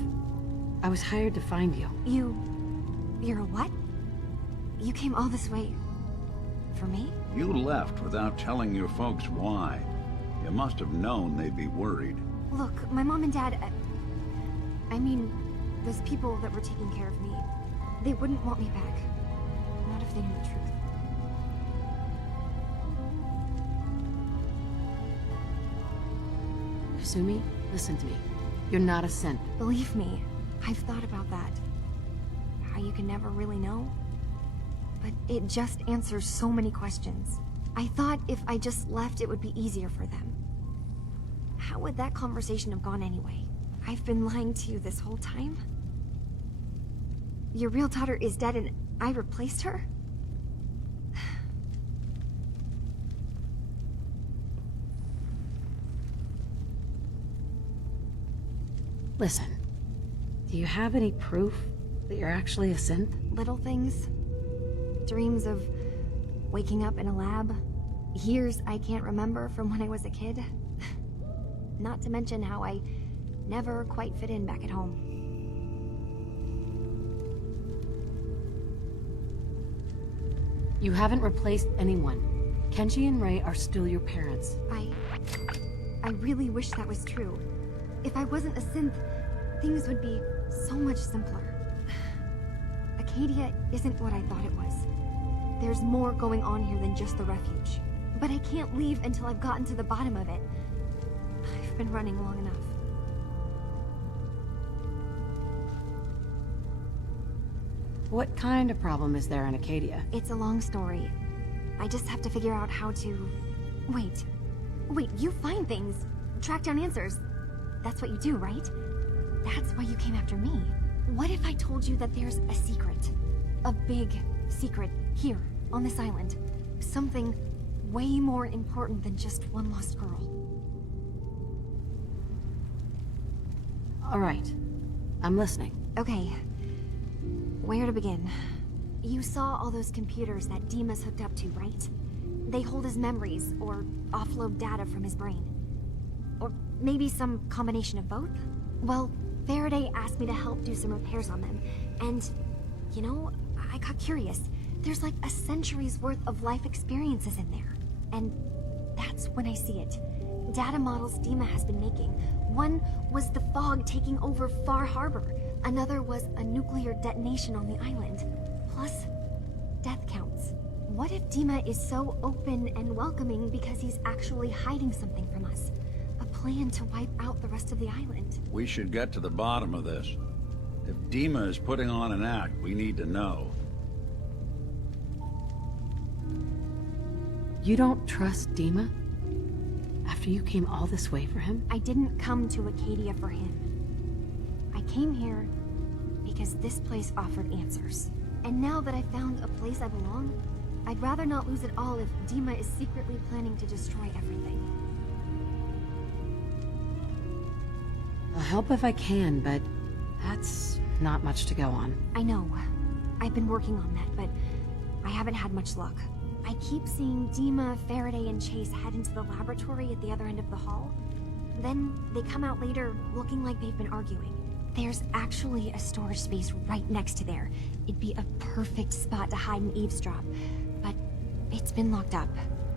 I was hired to find you. You're a what? You came all this way... for me? You left without telling your folks why. You must have known they'd be worried. Look, my mom and dad... I mean, those people that were taking care of me, they wouldn't want me back. Not if they knew the truth. Kasumi, listen to me. You're not a synth. Believe me, I've thought about that. How you can never really know. But it just answers so many questions. I thought if I just left, it would be easier for them. How would that conversation have gone anyway? I've been lying to you this whole time? Your real daughter is dead and I replaced her? Listen, do you have any proof that you're actually a synth? Little things. Dreams of waking up in a lab. Years I can't remember from when I was a kid. Not to mention how I never quite fit in back at home. You haven't replaced anyone. Kenji and Rei are still your parents. I really wish that was true. If I wasn't a synth, things would be so much simpler. Acadia isn't what I thought it was. There's more going on here than just the refuge. But I can't leave until I've gotten to the bottom of it. I've been running long enough. What kind of problem is there in Acadia? It's a long story. I just have to figure out how to... Wait, you find things, track down answers. That's what you do, right? That's why you came after me. What if I told you that there's a secret? A big secret here, on this island. Something way more important than just one lost girl. All right. I'm listening. Okay. Where to begin? You saw all those computers that Dima's hooked up to, right? They hold his memories, or offload data from his brain. Or maybe some combination of both? Well, Faraday asked me to help do some repairs on them, and, you know, I got curious. There's like a century's worth of life experiences in there. And that's when I see it. Data models Dima has been making. One was the fog taking over Far Harbor. Another was a nuclear detonation on the island. Plus, death counts. What if Dima is so open and welcoming because he's actually hiding something from us? A plan to wipe out the rest of the island. We should get to the bottom of this. If Dima is putting on an act, we need to know. You don't trust Dima? After you came all this way for him? I didn't come to Acadia for him. I came here because this place offered answers. And now that I found a place I belong, I'd rather not lose it all if Dima is secretly planning to destroy everything. I'll help if I can, but that's not much to go on. I know. I've been working on that, but I haven't had much luck. I keep seeing Dima, Faraday, and Chase head into the laboratory at the other end of the hall. Then they come out later looking like they've been arguing. There's actually a storage space right next to there. It'd be a perfect spot to hide and eavesdrop, but it's been locked up.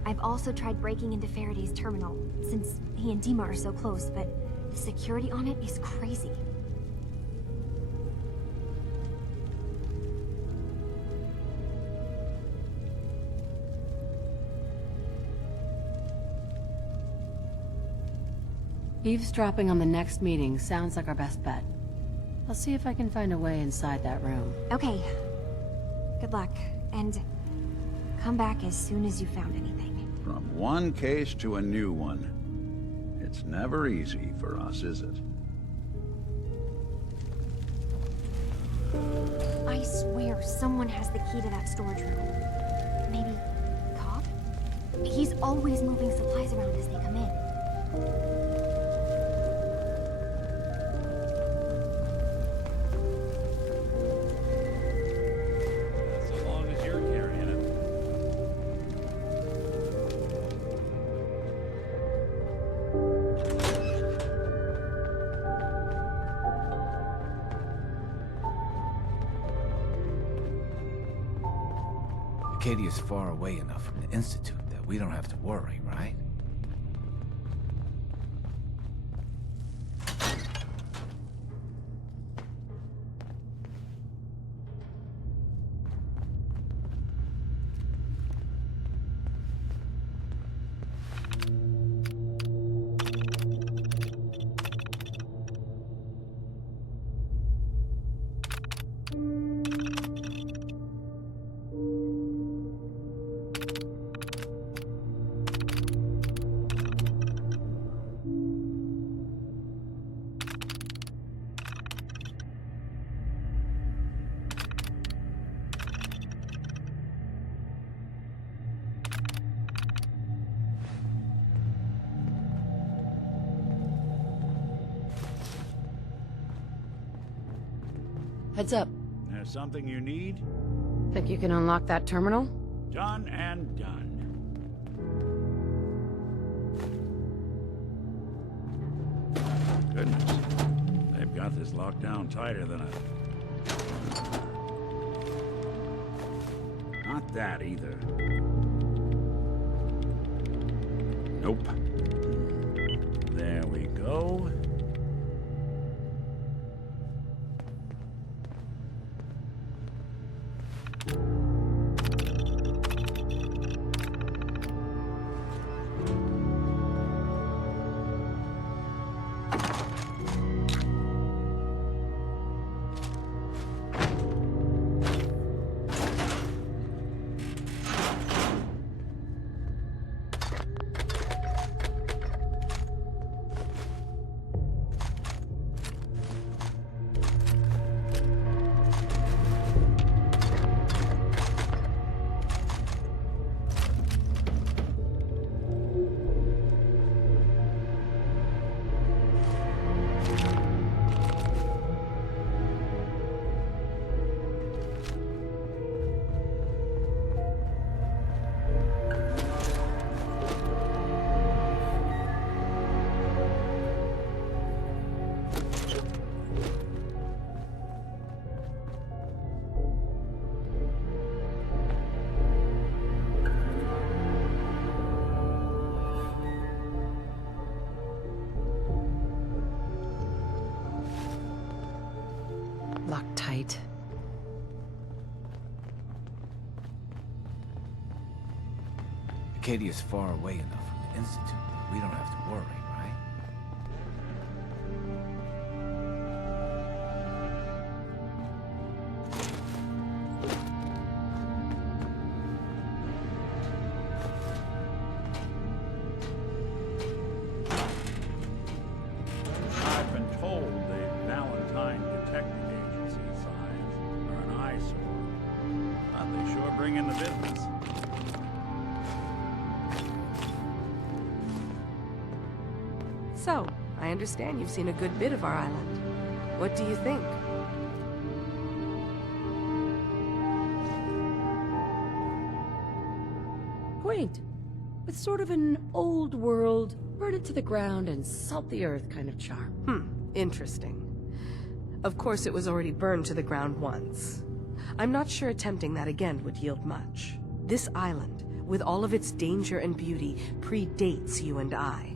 I've also tried breaking into Faraday's terminal, since he and Dima are so close, but the security on it is crazy. Eavesdropping on the next meeting sounds like our best bet. I'll see if I can find a way inside that room. Okay. Good luck, and come back as soon as you found anything. From one case to a new one. It's never easy for us, is it? I swear someone has the key to that storage room. Maybe Cobb? He's always moving supplies around as they come in. Acadia's far away enough from the Institute that we don't have to worry, right? Heads up. There's something you need? Think you can unlock that terminal? Done and done. Goodness. They've got this locked down tighter than a... Not that either. Nope. There we go. right. Acadia's far away enough from the Institute that we don't have to worry, right? I've been told the Valentine Detecting Agency signs are an eyesore, but they sure bring in the business. So, I understand you've seen a good bit of our island. What do you think? Quaint. With sort of an old world, burn it to the ground and salt the earth kind of charm. Interesting. Of course, it was already burned to the ground once. I'm not sure attempting that again would yield much. This island, with all of its danger and beauty, predates you and I.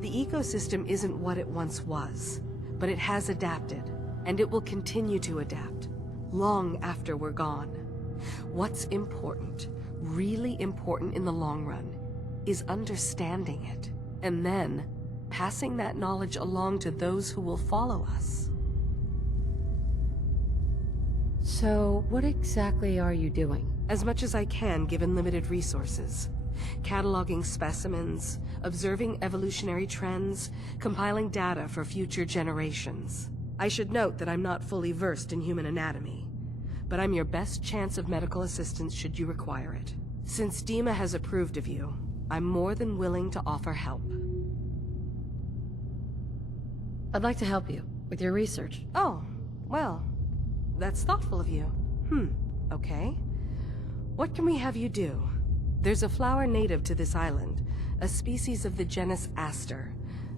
The ecosystem isn't what it once was, but it has adapted, and it will continue to adapt, long after we're gone. What's important, really important in the long run, is understanding it, and then passing that knowledge along to those who will follow us. So, what exactly are you doing? As much as I can, given limited resources. Cataloging specimens, observing evolutionary trends, compiling data for future generations. I should note that I'm not fully versed in human anatomy, but I'm your best chance of medical assistance should you require it. Since Dima has approved of you, I'm more than willing to offer help. I'd like to help you with your research. Oh, well, that's thoughtful of you. Okay. What can we have you do? There's a flower native to this island, a species of the genus Aster,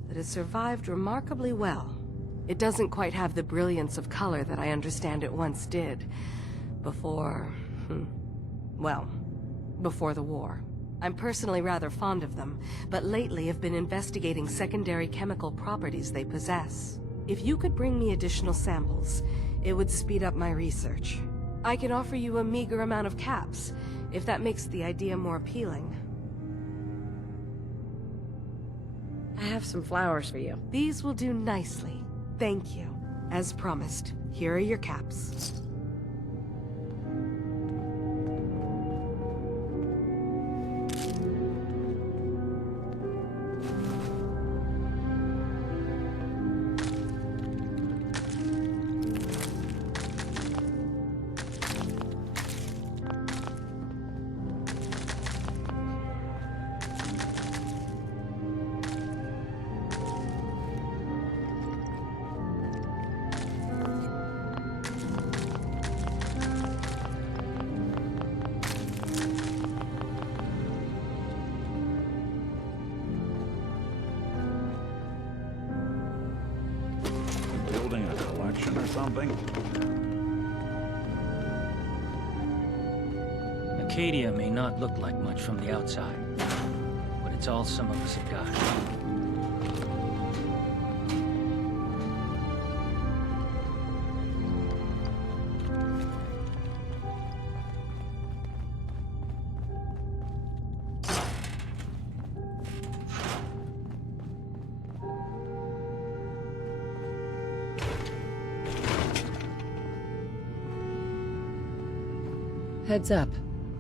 that has survived remarkably well. It doesn't quite have the brilliance of color that I understand it once did. Before the war. I'm personally rather fond of them, but lately have been investigating secondary chemical properties they possess. If you could bring me additional samples, it would speed up my research. I can offer you a meager amount of caps, if that makes the idea more appealing. I have some flowers for you. These will do nicely. Thank you. As promised, here are your caps. Building a collection or something? Acadia may not look like much from the outside, but it's all some of us have got. Heads up.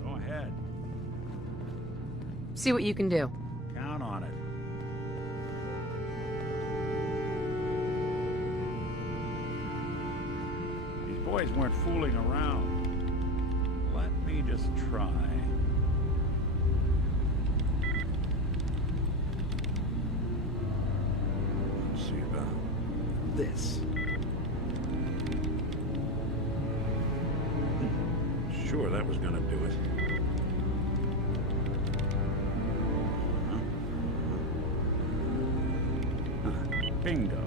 Go ahead. See what you can do. Count on it. These boys weren't fooling around. Let me just try. Let's see about this. Sure, that was gonna do it. Bingo.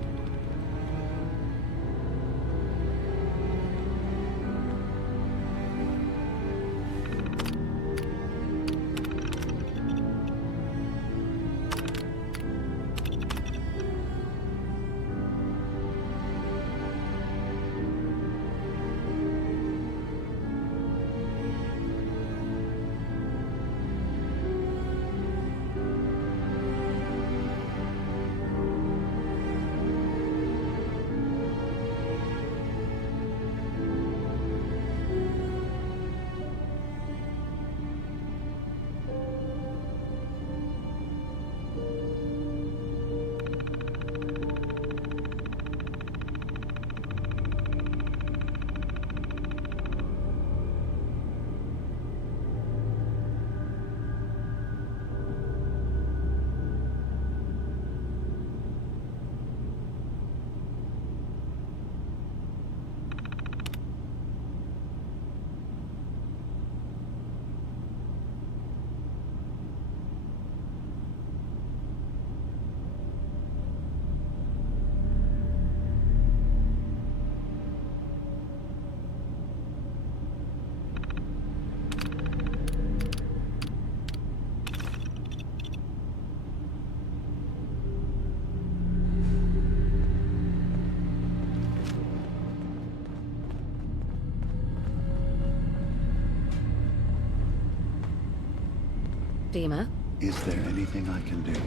Dima? Is there anything I can do?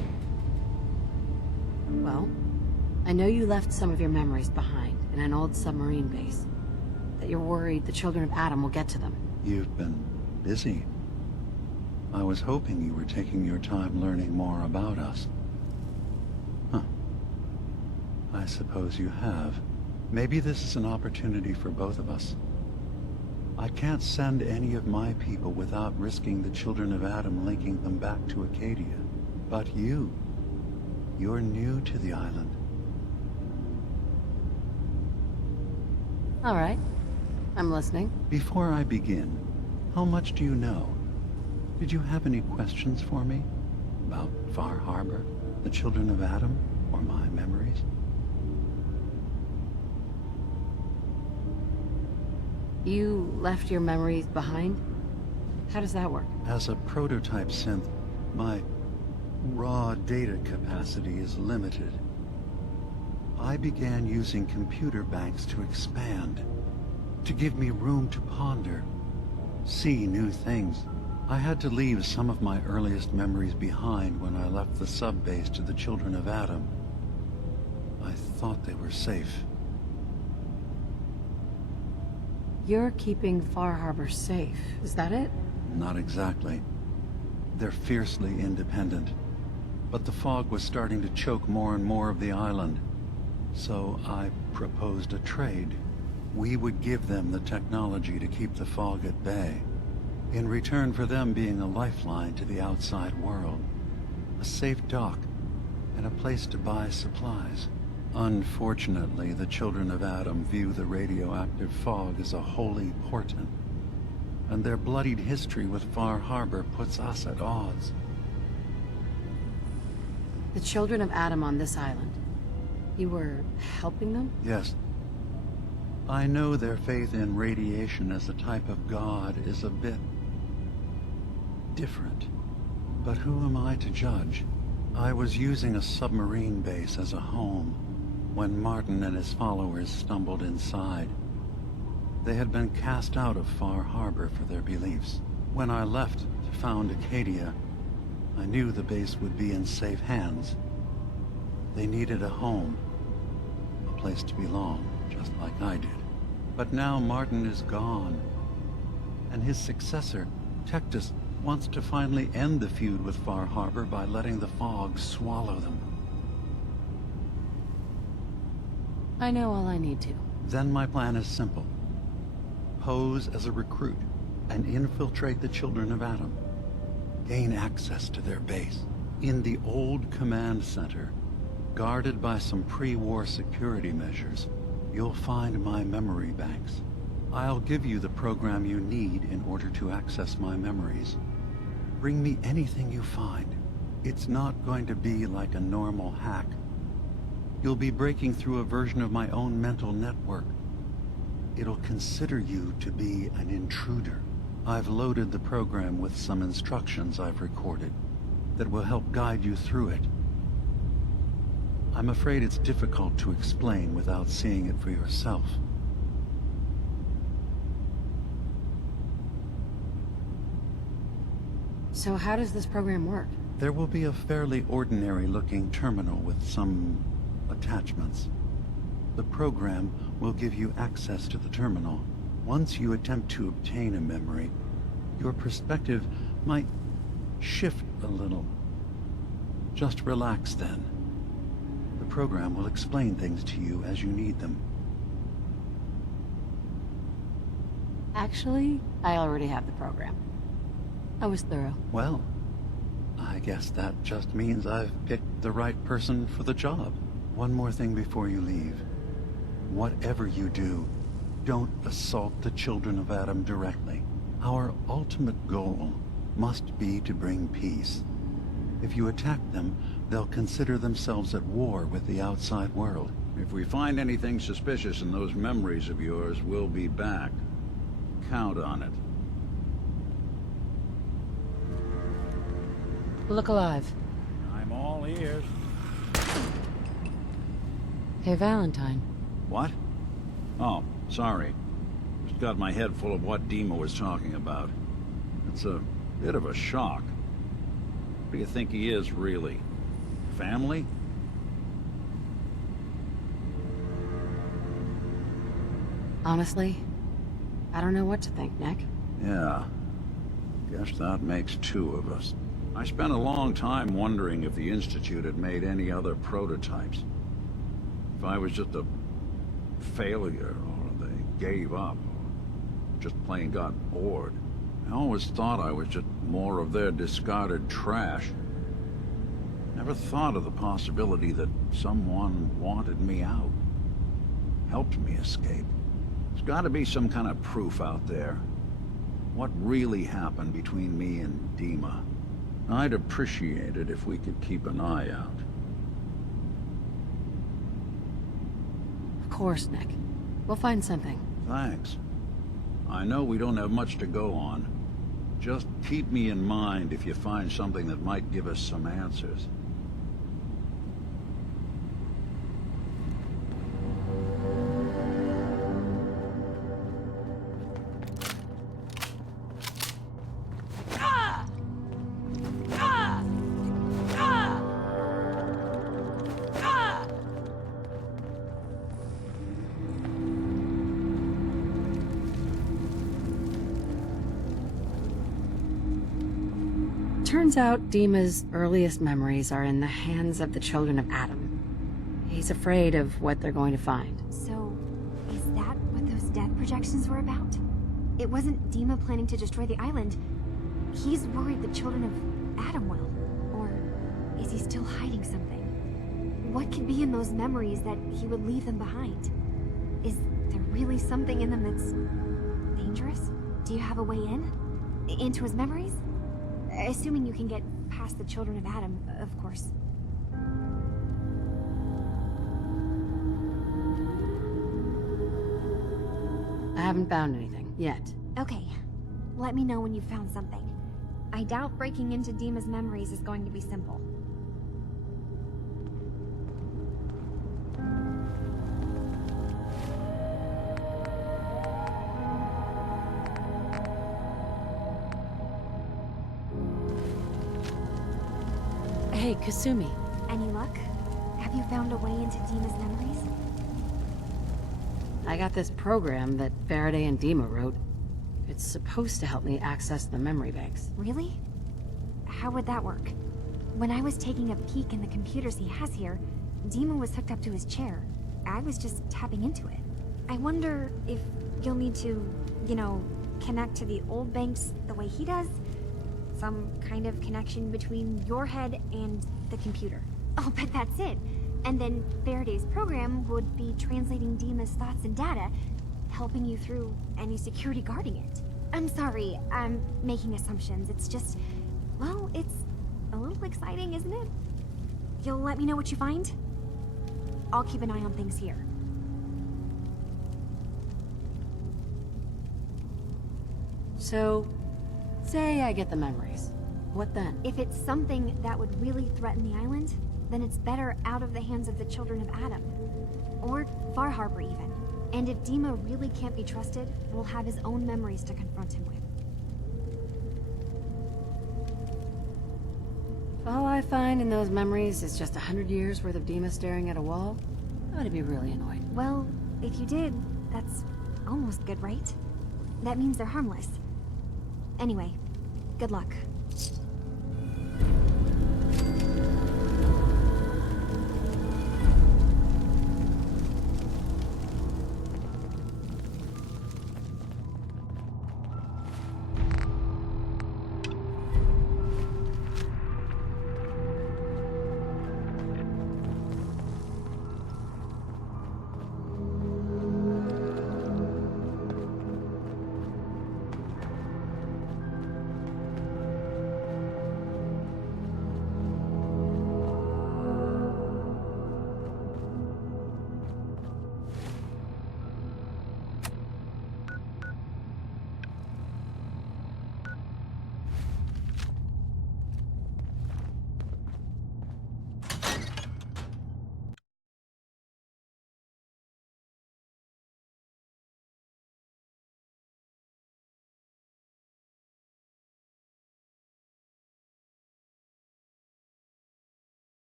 Well, I know you left some of your memories behind in an old submarine base. That you're worried the children of Adam will get to them. You've been busy. I was hoping you were taking your time learning more about us. Huh. I suppose you have. Maybe this is an opportunity for both of us. I can't send any of my people without risking the children of Adam linking them back to Acadia. But you're new to the island. All right. I'm listening. Before I begin, how much do you know? Did you have any questions for me? About Far Harbor, the children of Adam, or my memories? You left your memories behind? How does that work? As a prototype synth, my raw data capacity is limited. I began using computer banks to expand, to give me room to ponder, see new things. I had to leave some of my earliest memories behind when I left the sub-base to the children of Adam. I thought they were safe. You're keeping Far Harbor safe, is that it? Not exactly. They're fiercely independent. But the fog was starting to choke more and more of the island. So I proposed a trade. We would give them the technology to keep the fog at bay, in return for them being a lifeline to the outside world, a safe dock, and a place to buy supplies. Unfortunately, the children of Adam view the radioactive fog as a holy portent, and their bloodied history with Far Harbor puts us at odds. The children of Adam on this island. You were helping them? Yes. I know their faith in radiation as a type of god is a bit different. But who am I to judge? I was using a submarine base as a home when Martin and his followers stumbled inside. They had been cast out of Far Harbor for their beliefs. When I left to found Acadia, I knew the base would be in safe hands. They needed a home, a place to belong, just like I did. But now Martin is gone, and his successor, Tectus, wants to finally end the feud with Far Harbor by letting the fog swallow them. I know all I need to. Then my plan is simple. Pose as a recruit and infiltrate the children of Adam. Gain access to their base. In the old command center, guarded by some pre-war security measures, you'll find my memory banks. I'll give you the program you need in order to access my memories. Bring me anything you find. It's not going to be like a normal hack. You'll be breaking through a version of my own mental network. It'll consider you to be an intruder. I've loaded the program with some instructions I've recorded that will help guide you through it. I'm afraid it's difficult to explain without seeing it for yourself. So how does this program work? There will be a fairly ordinary-looking terminal with some attachments. The program will give you access to the terminal. Once you attempt to obtain a memory, your perspective might shift a little. Just relax then. The program will explain things to you as you need them. Actually, I already have the program. I was thorough. Well, I guess that just means I've picked the right person for the job. One more thing before you leave. Whatever you do, don't assault the children of Adam directly. Our ultimate goal must be to bring peace. If you attack them, they'll consider themselves at war with the outside world. If we find anything suspicious in those memories of yours, we'll be back. Count on it. Look alive. I'm all ears. Hey, Valentine. What? Oh, sorry. Just got my head full of what Dima was talking about. It's a bit of a shock. What do you think he is, really? Family? Honestly, I don't know what to think, Nick. Yeah. Guess that makes two of us. I spent a long time wondering if the Institute had made any other prototypes. If I was just a failure, or they gave up, or just plain got bored. I always thought I was just more of their discarded trash. Never thought of the possibility that someone wanted me out. Helped me escape. There's gotta be some kind of proof out there. What really happened between me and Dima? I'd appreciate it if we could keep an eye out. Of course, Nick. We'll find something. Thanks. I know we don't have much to go on. Just keep me in mind if you find something that might give us some answers. Turns out Dima's earliest memories are in the hands of the children of Adam. He's afraid of what they're going to find. So, is that what those death projections were about? It wasn't Dima planning to destroy the island. He's worried the children of Adam will. Or is he still hiding something? What could be in those memories that he would leave them behind? Is there really something in them that's dangerous? Do you have a way in? Into his memories? Assuming you can get past the children of Adam, of course. I haven't found anything, yet. Okay. Let me know when you've found something. I doubt breaking into Dima's memories is going to be simple. Hey, Kasumi. Any luck? Have you found a way into Dima's memories? I got this program that Faraday and Dima wrote. It's supposed to help me access the memory banks. Really? How would that work? When I was taking a peek in the computers he has here, Dima was hooked up to his chair. I was just tapping into it. I wonder if you'll need to, you know, connect to the old banks the way he does? Some kind of connection between your head and the computer. Oh, but that's it. And then Faraday's program would be translating Dima's thoughts and data, helping you through any security guarding it. I'm sorry, I'm making assumptions. It's just, well, it's a little exciting, isn't it? You'll let me know what you find? I'll keep an eye on things here. So, say I get the memories. What then? If it's something that would really threaten the island, then it's better out of the hands of the children of Adam. Or Far Harbor, even. And if Dima really can't be trusted, we'll have his own memories to confront him with. If all I find in those memories is just 100 years worth of Dima staring at a wall, I'm gonna be really annoyed. Well, if you did, that's almost good, right? That means they're harmless. Anyway, good luck.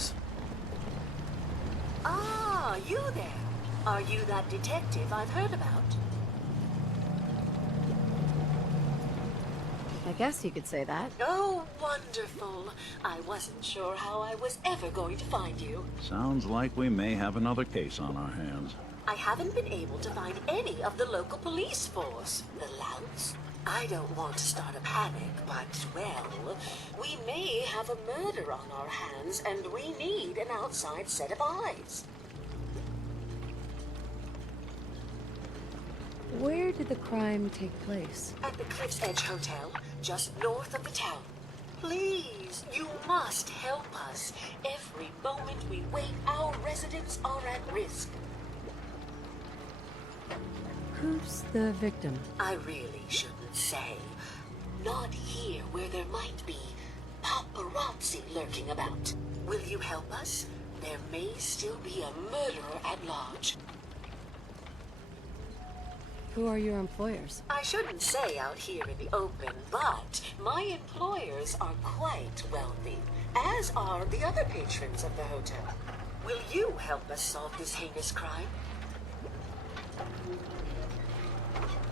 Adams. Ah, you there. Are you that detective I've heard about? I guess you could say that. Oh, wonderful. I wasn't sure how I was ever going to find you. Sounds like we may have another case on our hands. I haven't been able to find any of the local police force. The louts? I don't want to start a panic, but, well, we may have a murder on our hands, and we need an outside set of eyes. Where did the crime take place? At the Cliff's Edge Hotel, just north of the town. Please, you must help us. Every moment we wait, our residents are at risk. Who's the victim? I really shouldn't say. Not here where there might be paparazzi lurking about. Will you help us? There may still be a murderer at large. Who are your employers? I shouldn't say out here in the open, but my employers are quite wealthy, as are the other patrons of the hotel. Will you help us solve this heinous crime?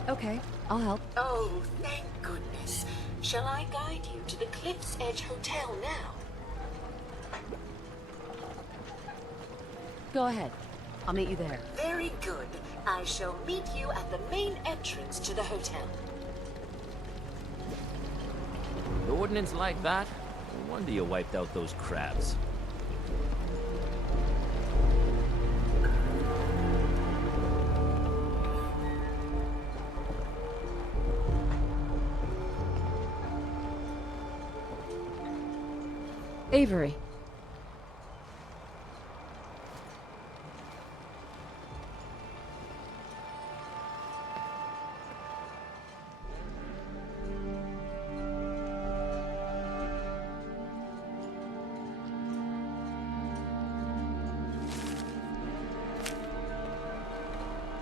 Okay, I'll help. Oh, thank goodness. Shall I guide you to the Cliff's Edge Hotel now? Go ahead. I'll meet you there. Very good. I shall meet you at the main entrance to the hotel. The ordnance like that? No wonder you wiped out those crabs. Avery.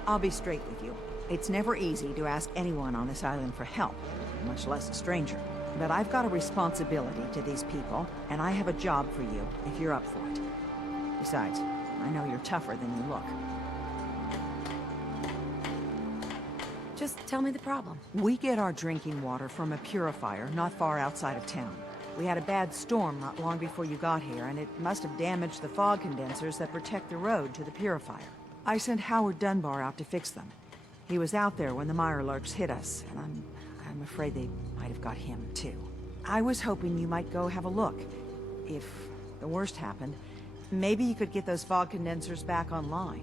I'll be straight with you. It's never easy to ask anyone on this island for help, much less a stranger. But I've got a responsibility to these people, and I have a job for you, if you're up for it. Besides, I know you're tougher than you look. Just tell me the problem. We get our drinking water from a purifier not far outside of town. We had a bad storm not long before you got here, and it must have damaged the fog condensers that protect the road to the purifier. I sent Howard Dunbar out to fix them. He was out there when the Mirelurks hit us, and I'm afraid they might have got him, too. I was hoping you might go have a look. If the worst happened, maybe you could get those fog condensers back online.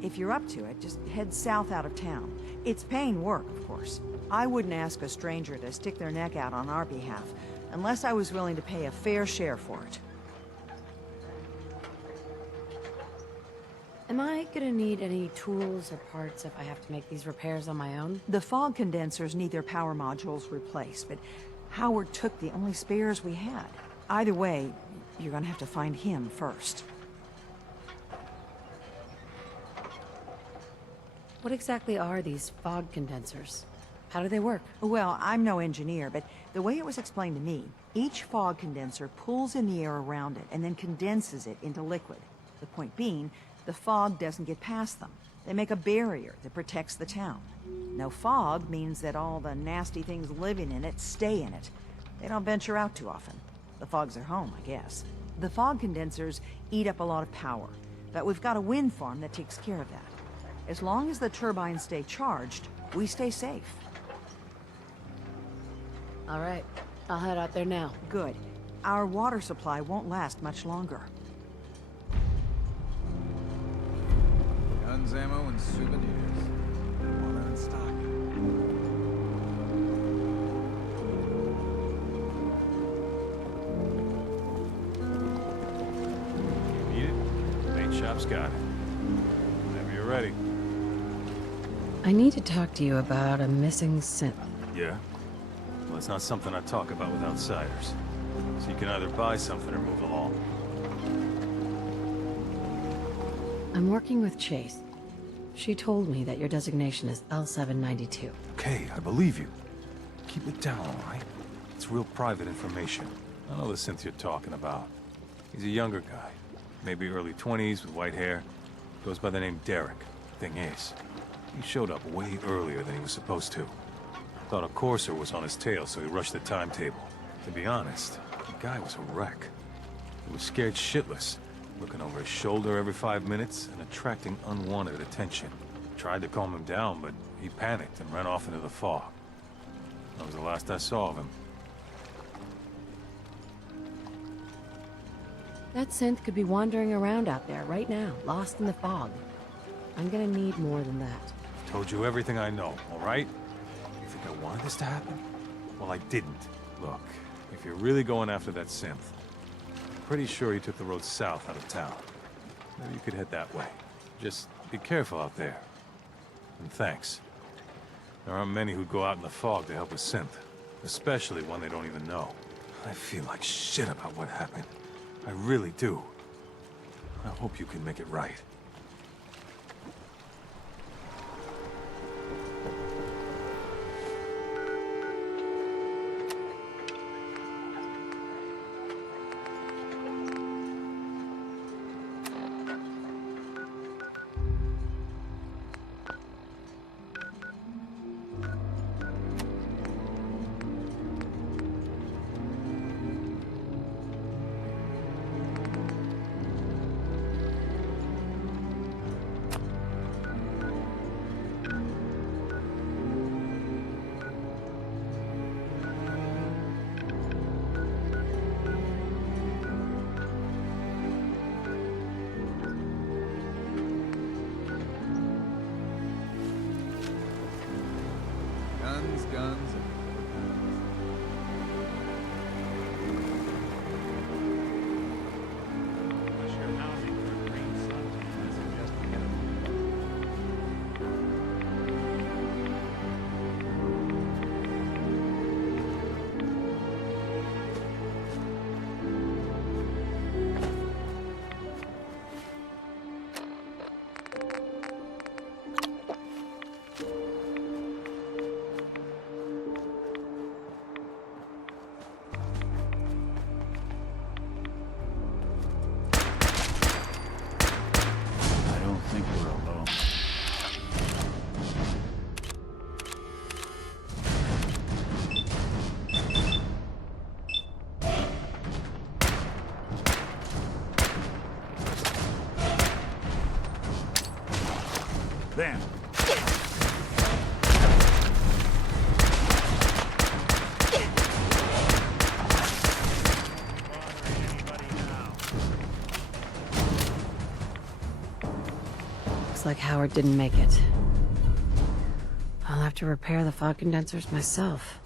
If you're up to it, just head south out of town. It's paying work, of course. I wouldn't ask a stranger to stick their neck out on our behalf, unless I was willing to pay a fair share for it. Am I gonna need any tools or parts if I have to make these repairs on my own? The fog condensers need their power modules replaced, but Howard took the only spares we had. Either way, you're gonna have to find him first. What exactly are these fog condensers? How do they work? Well, I'm no engineer, but the way it was explained to me, each fog condenser pulls in the air around it and then condenses it into liquid. The point being, the fog doesn't get past them. They make a barrier that protects the town. No fog means that all the nasty things living in it stay in it. They don't venture out too often. The fog's their home, I guess. The fog condensers eat up a lot of power, but we've got a wind farm that takes care of that. As long as the turbines stay charged, we stay safe. All right, I'll head out there now. Good. Our water supply won't last much longer. Guns, ammo, and souvenirs. Water in stock. Need it? Paint shop's got it. Whenever you're ready. I need to talk to you about a missing synth. Yeah? Well, it's not something I talk about with outsiders. So you can either buy something or move along. I'm working with Chase. She told me that your designation is L792. Okay, I believe you. Keep it down, all right? It's real private information. I know the synth you're talking about. He's a younger guy. maybe early 20s with white hair. Goes by the name Derek. Thing is, he showed up way earlier than he was supposed to. Thought a courser was on his tail, so he rushed the timetable. To be honest, the guy was a wreck. He was scared shitless, looking over his shoulder every 5 minutes and attracting unwanted attention. Tried to calm him down, but he panicked and ran off into the fog. That was the last I saw of him. That synth could be wandering around out there right now, lost in the fog. I'm gonna need more than that. I've told you everything I know, all right? You think I wanted this to happen? Well, I didn't. Look, if you're really going after that synth, I'm pretty sure he took the road south out of town. Maybe you could head that way. Just be careful out there. And thanks. There aren't many who'd go out in the fog to help a synth, especially one they don't even know. I feel like shit about what happened. I really do. I hope you can make it right. Guns. Then. Looks like Howard didn't make it. I'll have to repair the fog condensers myself.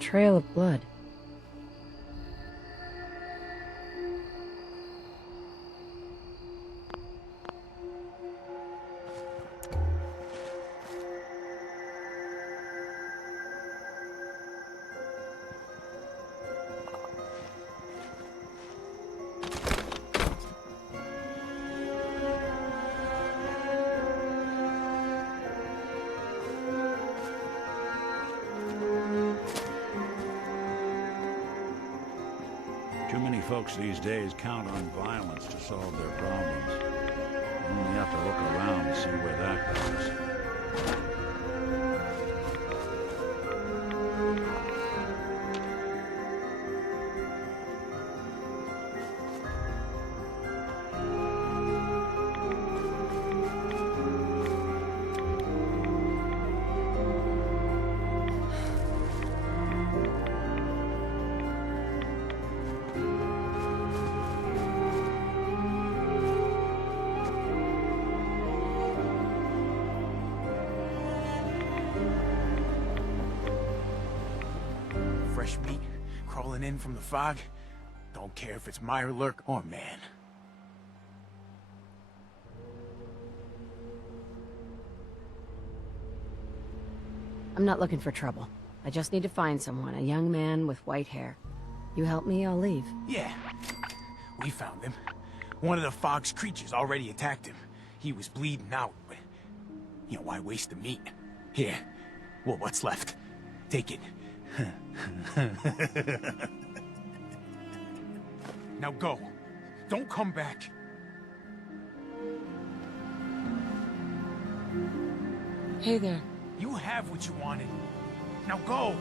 trail of blood. Too many folks these days count on violence to solve their problems. You only have to look around to see where that goes. Fresh meat crawling in from the fog. Don't care if it's Mirelurk or man. I'm not looking for trouble. I just need to find someone, a young man with white hair. You help me, I'll leave. Yeah, we found him. One of the fog's creatures already attacked him. He was bleeding out, but... you know, why waste the meat? Here, well, what's left? Take it. Now go. Don't come back. Hey there. You have what you wanted. Now go!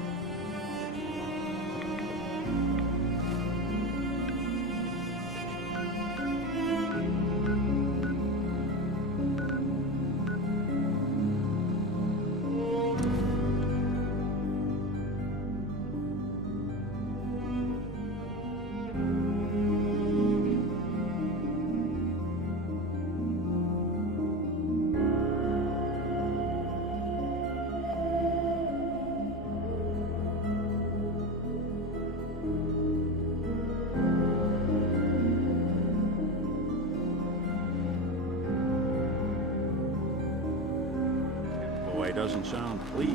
Boy doesn't sound pleased.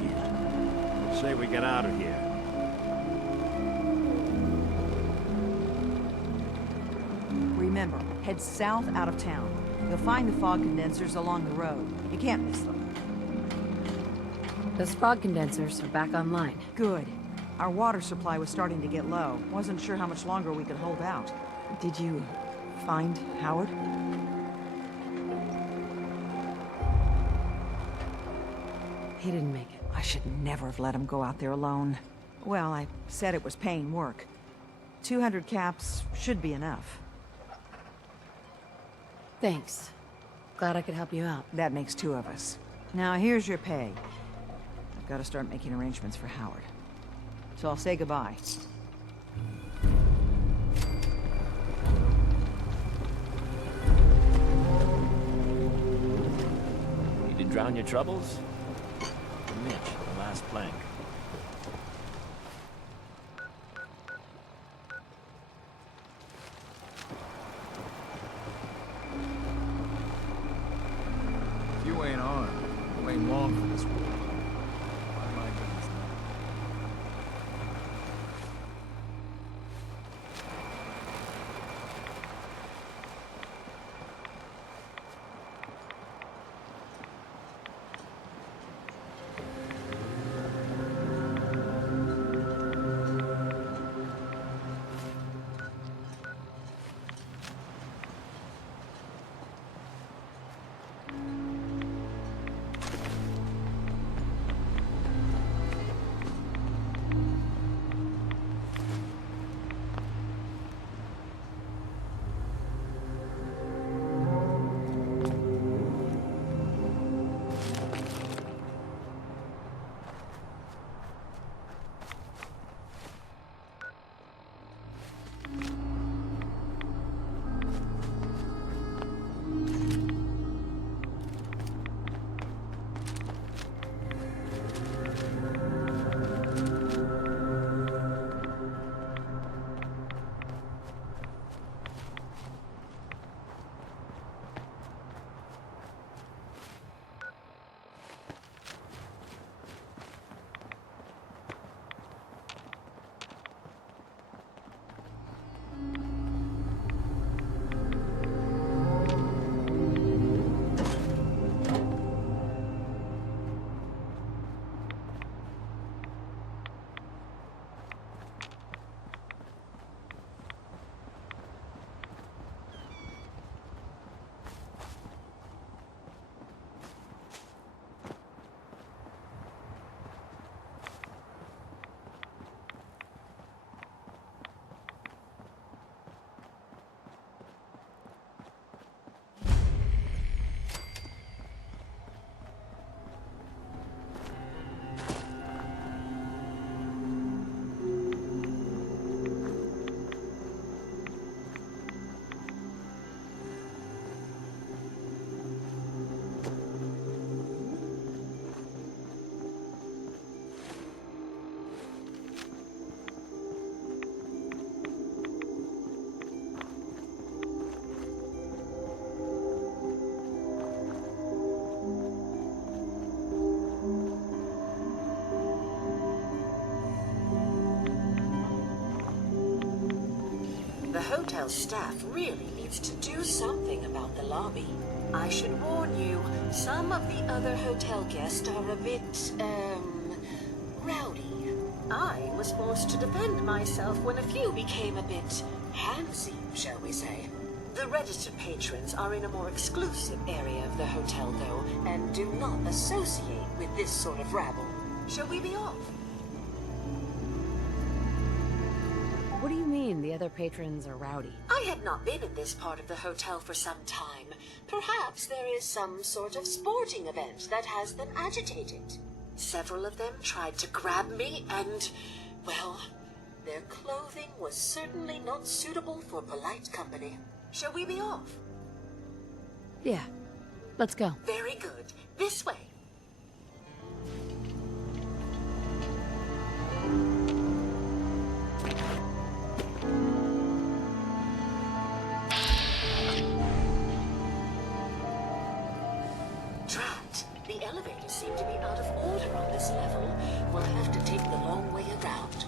Let's say we get out of here. Remember, head south out of town. You'll find the fog condensers along the road. You can't miss them. Those fog condensers are back online. Good. Our water supply was starting to get low. Wasn't sure how much longer we could hold out. Did you find Howard? He didn't make it. I should never have let him go out there alone. Well, I said it was paying work. 200 caps should be enough. Thanks. Glad I could help you out. That makes two of us. Now, here's your pay. I've got to start making arrangements for Howard. So I'll say goodbye. Need to drown your troubles? Mitch, the last plank. If you ain't armed, you ain't long for this world. Why, my goodness. hotel staff really needs to do something about the lobby. I should warn you, some of the other hotel guests are a bit, rowdy. I was forced to defend myself when a few became a bit handsy, shall we say. The registered patrons are in a more exclusive area of the hotel, though, and do not associate with this sort of rabble. Shall we be off? What do you mean the other patrons are rowdy? I had not been in this part of the hotel for some time. Perhaps there is some sort of sporting event that has them agitated. Several of them tried to grab me and, well, their clothing was certainly not suitable for polite company. Shall we be off? Yeah. Let's go. Very good. This way. Drat. The elevators seem to be out of order on this level. We'll have to take the long way around.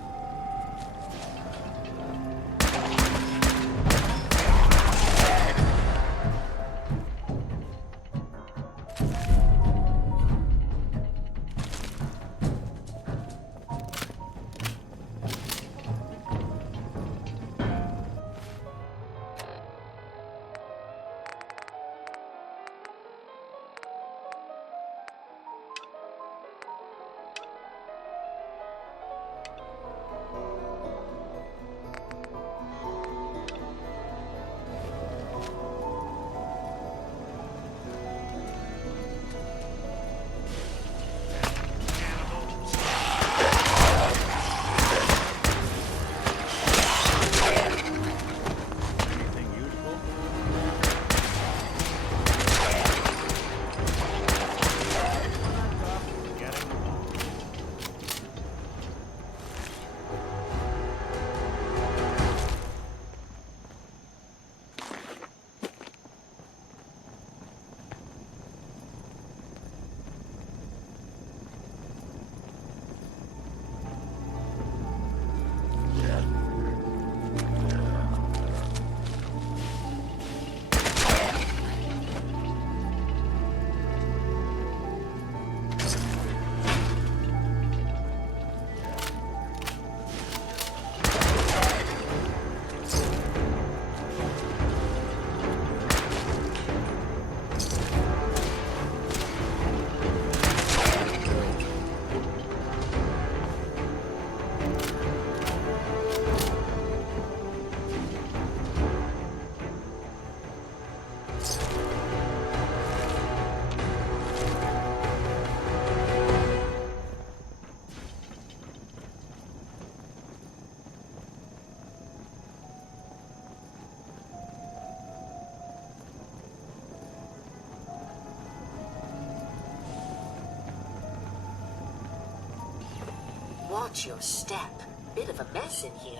Watch your step. Bit of a mess in here.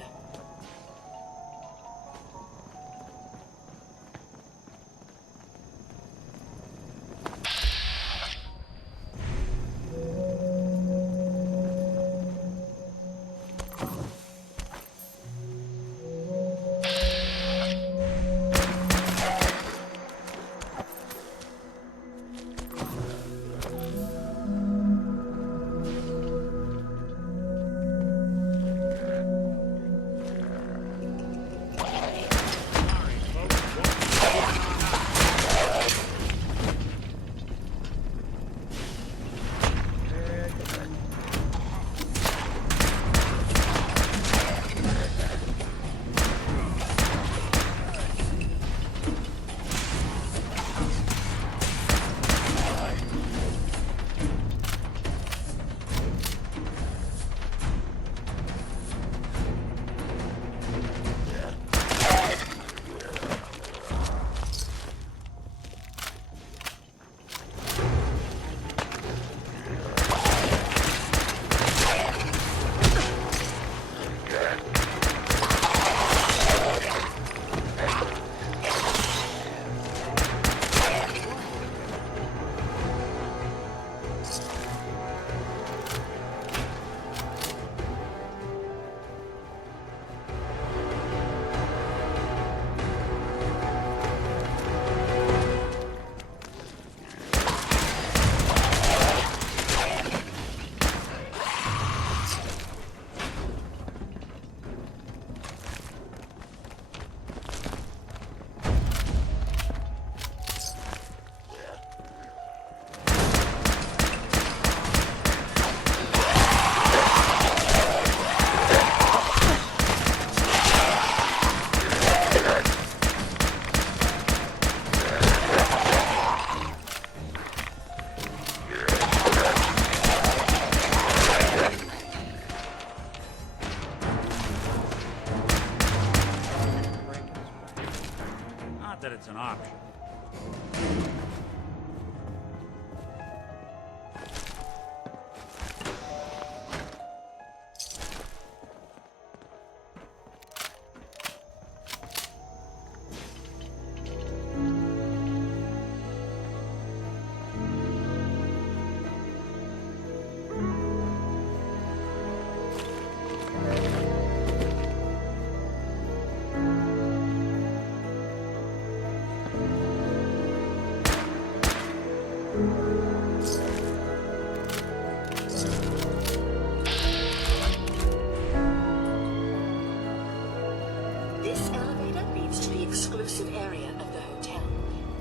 This elevator leads to the exclusive area of the hotel.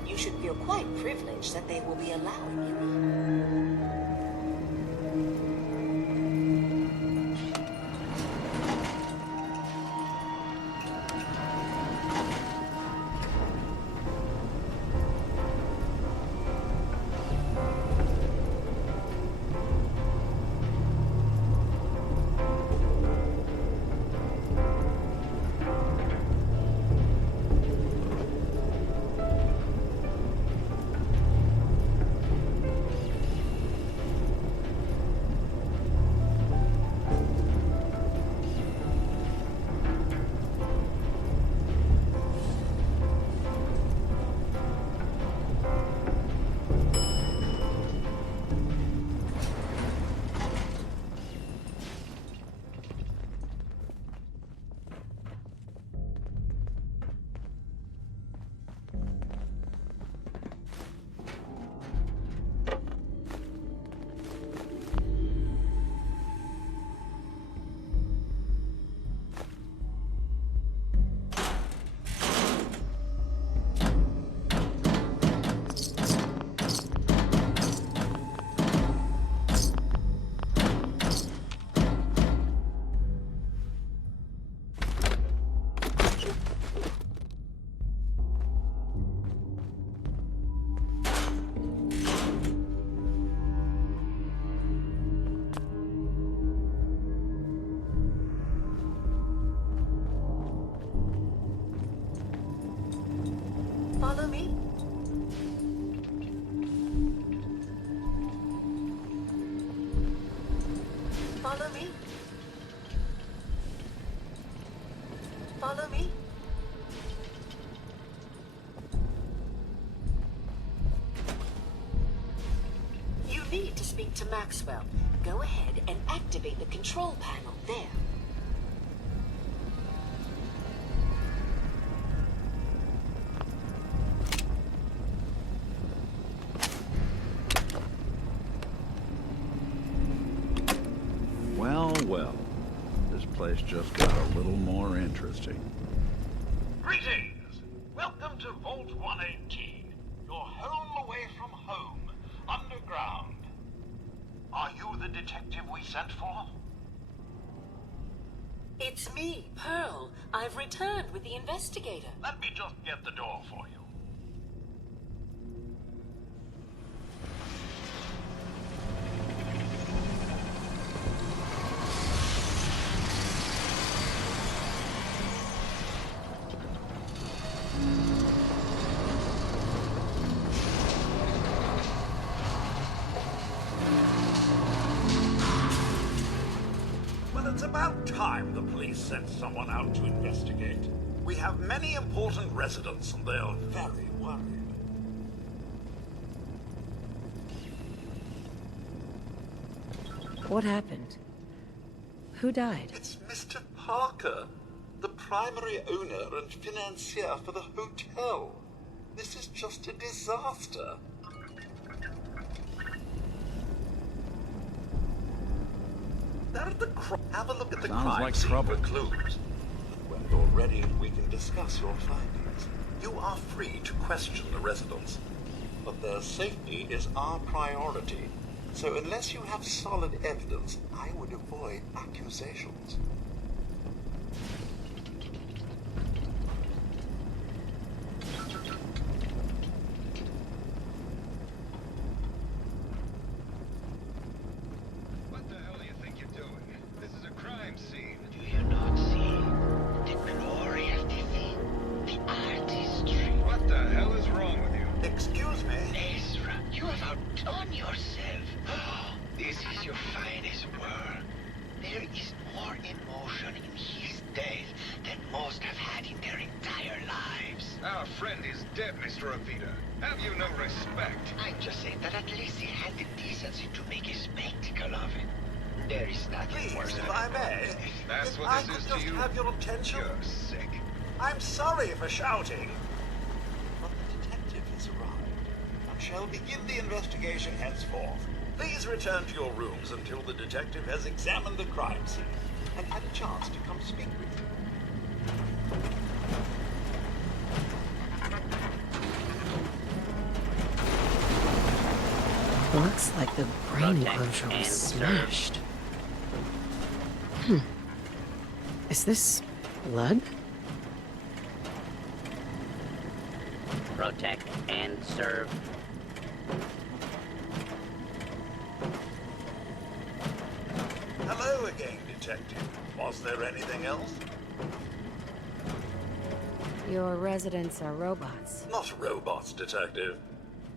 You should feel quite privileged that they will be allowing you in. Follow me. Follow me. Follow me. You need to speak to Maxwell. Go ahead and activate the control panel there. Well, this place just got a little more interesting. Greetings! Welcome to Vault 118, your home away from home, underground. Are you the detective we sent for? It's me, Pearl. I've returned with the investigator. Let me just get the door for you. It's about time the police sent someone out to investigate. We have many important residents and they're very worried. What happened? Who died? It's Mr. Parker, the primary owner and financier for the hotel. This is just a disaster. Have a look at the crime scene for clues. When you're ready, we can discuss your findings. You are free to question the residents, but their safety is our priority. So unless you have solid evidence, I would avoid accusations. it on yourself. This is your finest work. There is more emotion in his death than most have had in their entire lives. Our friend is dead, Mr. Avita. Have you no respect? I just say that at least he had the decency to make a spectacle of it. There is nothing worse than if I may, That's if what I this could is just to you. have your attention. You're sick. I'm sorry for shouting, but the detective has arrived and shall begin the investigation henceforth. Please return to your rooms until the detective has examined the crime scene and had a chance to come speak with you. Looks like the brain enclosure was smashed. Is this blood? Protect and serve. Hello again, detective. Was there anything else? Your residents are robots. Not robots, detective.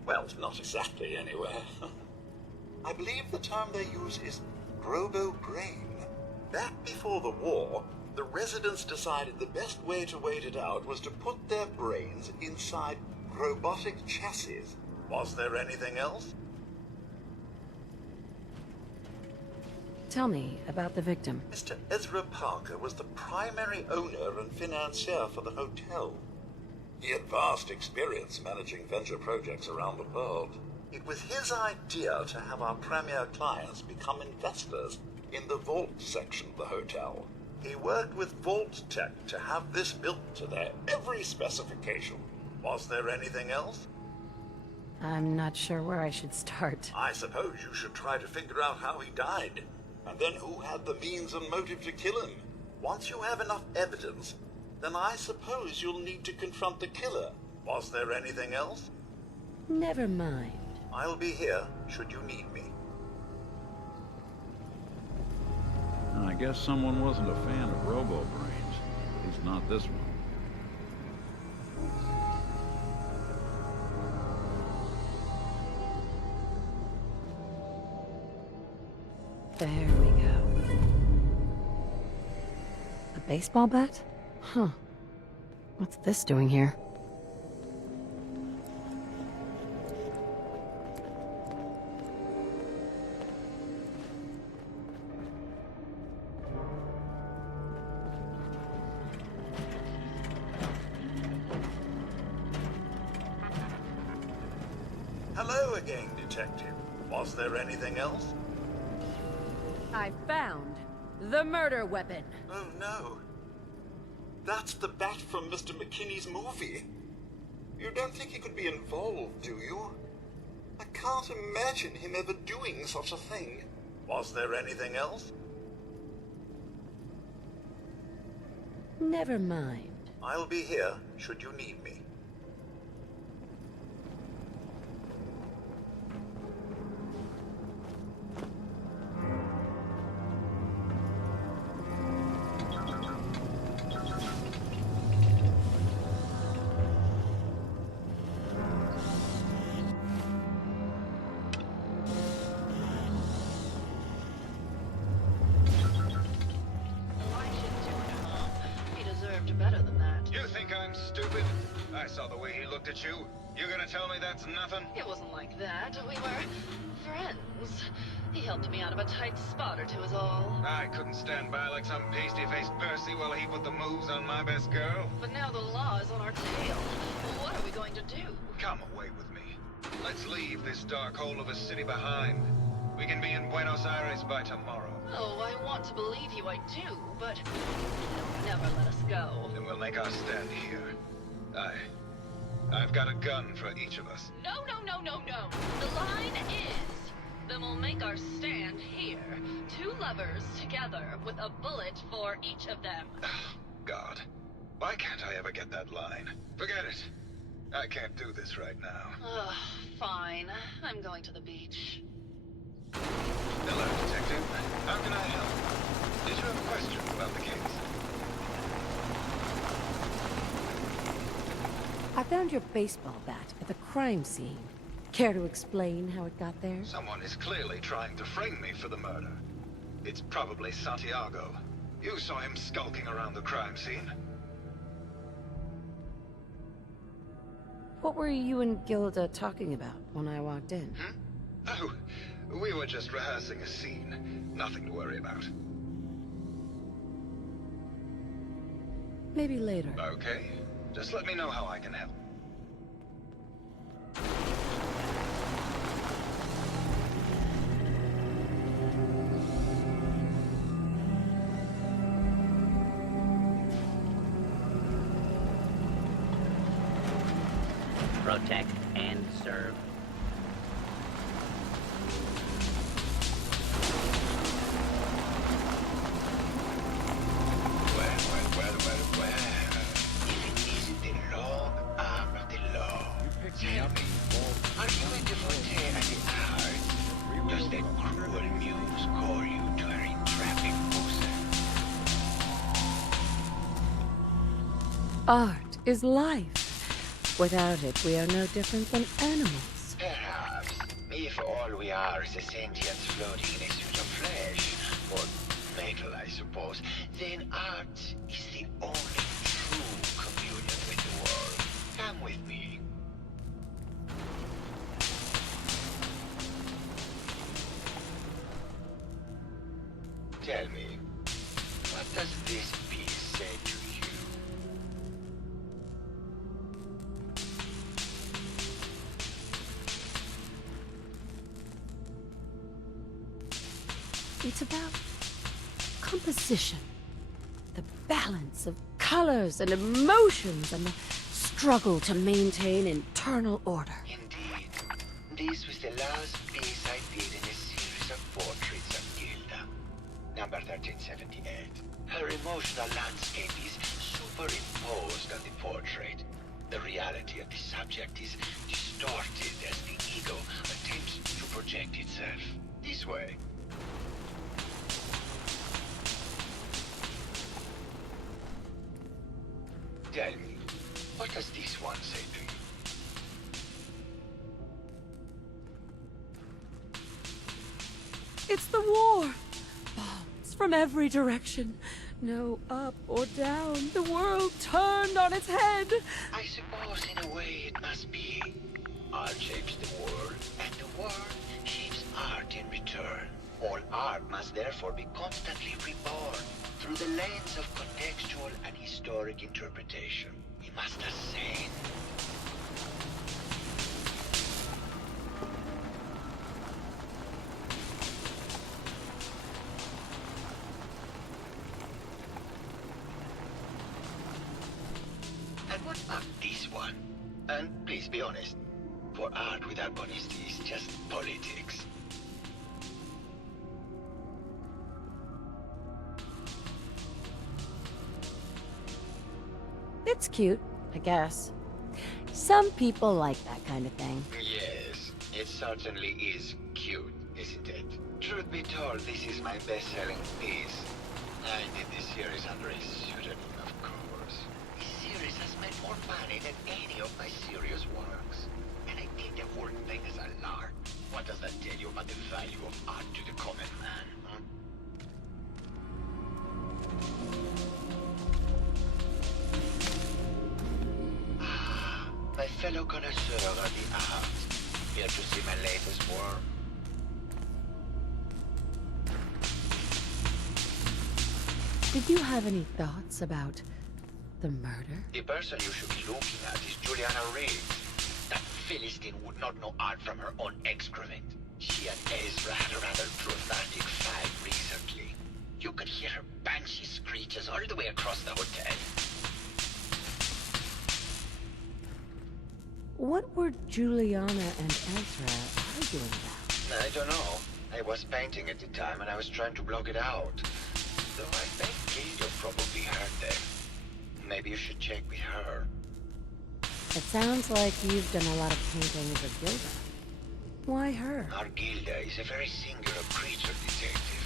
Well, not exactly, anyway. I believe the term they use is robo-brain. Back before the war, the residents decided the best way to wait it out was to put their brains inside robotic chassis. Was there anything else? Tell me about the victim. Mr. Ezra Parker was the primary owner and financier for the hotel. He had vast experience managing venture projects around the world. It was his idea to have our premier clients become investors in the vault section of the hotel. He worked with Vault Tech to have this built to their every specification. Was there anything else? I'm not sure where I should start. I suppose you should try to figure out how he died, and then who had the means and motive to kill him. Once you have enough evidence, then I suppose you'll need to confront the killer. Was there anything else? Never mind. I'll be here, should you need me. I guess someone wasn't a fan of robo-brains. At least not this one. There we go. A baseball bat? Huh. What's this doing here? Hello again, detective. Was there anything else? I found the murder weapon. Oh no. That's the bat from Mr. McKinney's movie. You don't think he could be involved, do you? I can't imagine him ever doing such a thing. Was there anything else? Never mind. I'll be here, should you need me. Better than that. You think I'm stupid? I saw the way he looked at you. You're gonna tell me that's nothing? It wasn't like that. We were friends. He helped me out of a tight spot or two is all. I couldn't stand by like some pasty-faced Percy while he put the moves on my best girl. But now the law is on our tail. What are we going to do? Come away with me. Let's leave this dark hole of a city behind. We can be in Buenos Aires by tomorrow. Oh, I want to believe you, I do, but you'll never let us go. Then we'll make our stand here. I've got a gun for each of us. No. The line is, then we'll make our stand here. Two lovers together with a bullet for each of them. God, why can't I ever get that line? Forget it. I can't do this right now. Ugh, fine. I'm going to the beach. Hello, Detective. How can I help? Did you have questions about the case? I found your baseball bat at the crime scene. Care to explain how it got there? Someone is clearly trying to frame me for the murder. It's probably Santiago. You saw him skulking around the crime scene. What were you and Gilda talking about when I walked in? Oh, we were just rehearsing a scene. Nothing to worry about. Maybe later. Okay. Just let me know how I can help. Protect and serve. Well. If it isn't the long arm of the law. Tell me, are you a devotee of the arts? Does that cruel muse call you to her entrapping bosom? Art is life. Without it, we are no different than animals. Perhaps, if all we are is a sentience floating in a suit of flesh, or metal, I suppose, then art is the only true communion with the world. Come with me. Tell me, what does this piece say to you? It's about composition. The balance of colors and emotions and the struggle to maintain internal order. Indeed. This was the last piece I did in a series of portraits of Gilda. Number 1378. Her emotional landscape is superimposed on the portrait. The reality of the subject is distorted as the ego attempts to project itself. This way. Tell me, what does this one say to you? It's the war. Bombs from every direction. No up or down. The world turned on its head. I suppose in a way it must be. Art shapes the world, and the world shapes art in return. All art must therefore be constantly reborn through the lens of contextual and historic interpretation. We must ascend. And what about this one? And please be honest, for art without honesty is just politics. It's cute, I guess. Some people like that kind of thing. Yes, it certainly is cute, isn't it? Truth be told, this is my best-selling piece. I did this series under a pseudonym, of course. This series has made more money than any of my serious works. And I did the whole thing as a lark. What does that tell you about the value of art to the common man, huh? My fellow connoisseur of the arts, here to see my latest work. Did you have any thoughts about the murder? The person you should be looking at is Juliana Reeves. That Philistine would not know art from her own excrement. She and Ezra had a rather dramatic fight recently. You could hear her banshee screeches all the way across the hotel. What were Juliana and Ezra arguing about? I don't know. I was painting at the time and I was trying to block it out. Though I think Gilda probably heard them. Maybe you should check with her. It sounds like you've done a lot of paintings of Gilda. Why her? Our Gilda is a very singular creature, detective.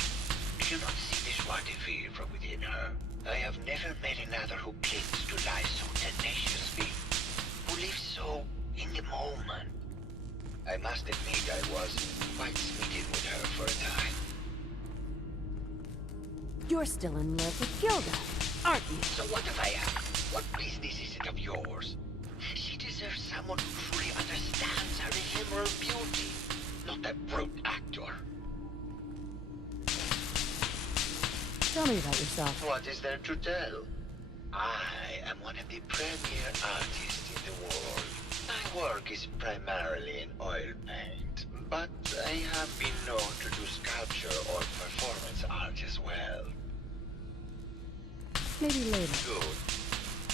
Do you not see the joie de vivre from within her? I have never met another who clings to life so tenaciously, who lives so in the moment. I must admit I was quite smitten with her for a time. You're still in love with Gilda, aren't you? So what if I am? What business is it of yours? She deserves someone who truly understands her ephemeral beauty, not a brute actor. Tell me about yourself. What is there to tell? I am one of the premier artists in the world. My work is primarily in oil paint, but I have been known to do sculpture or performance art as well. Maybe later. Good.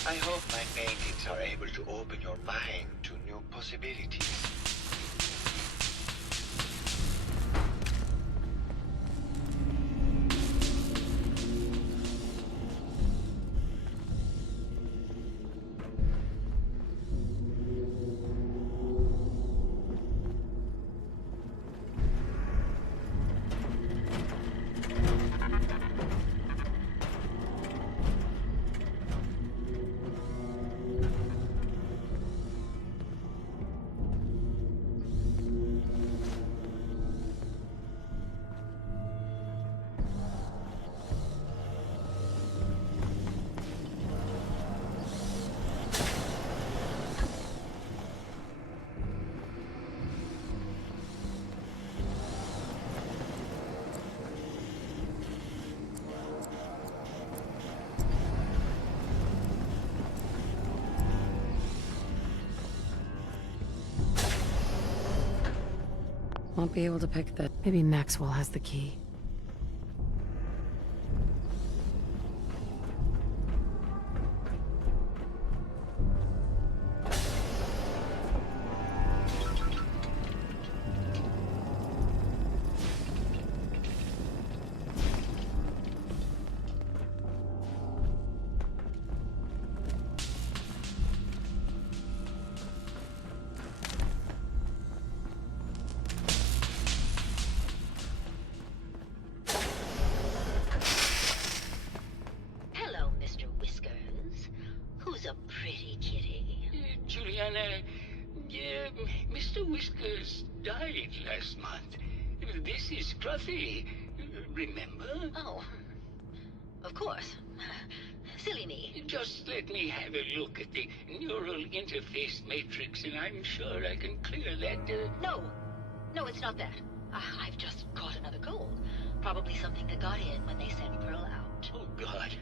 I hope my paintings are able to open your mind to new possibilities. Won't be able to pick the... Maybe Maxwell has the key. Juliana, Mr. Whiskers died last month. This is Scruffy. Remember? Oh, of course. Silly me. Just let me have a look at the neural interface matrix, and I'm sure I can clear that. No, it's not that. I've just caught another cold. Probably something that got in when they sent Pearl out. Oh, God.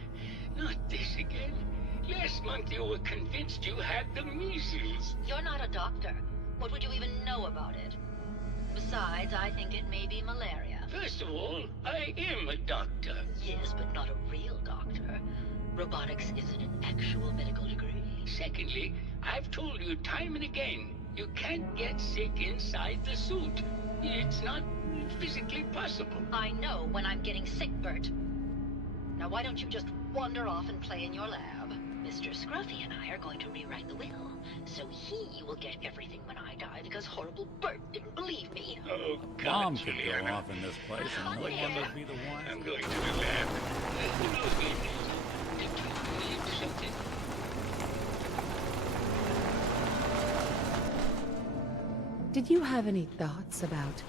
Not this again. Last month you were convinced you had the measles. You're not a doctor. What would you even know about it? Besides, I think it may be malaria. First of all, I am a doctor. Yes, but not a real doctor. Robotics isn't an actual medical degree. Secondly, I've told you time and again, you can't get sick inside the suit. It's not physically possible. I know when I'm getting sick, Bert. Now why don't you just wander off and play in your lab? Mr. Scruffy and I are going to rewrite the will, so he will get everything when I die because horrible Bert didn't believe me. Oh, God, Bomb could Juliana. go off in this place and no one would be the one. I'm going to the lab. Who knows, maybe did you need something? Did you have any thoughts about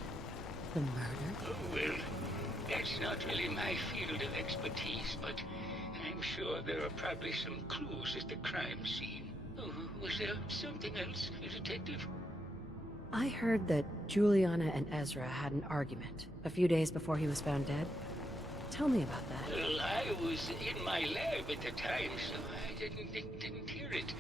the murder? Oh, well, that's not really my field of expertise, but I'm sure there are probably some clues at the crime scene. Oh, was there something else, Detective? I heard that Juliana and Ezra had an argument a few days before he was found dead. Tell me about that. Well, I was in my lab at the time, so I didn't hear it.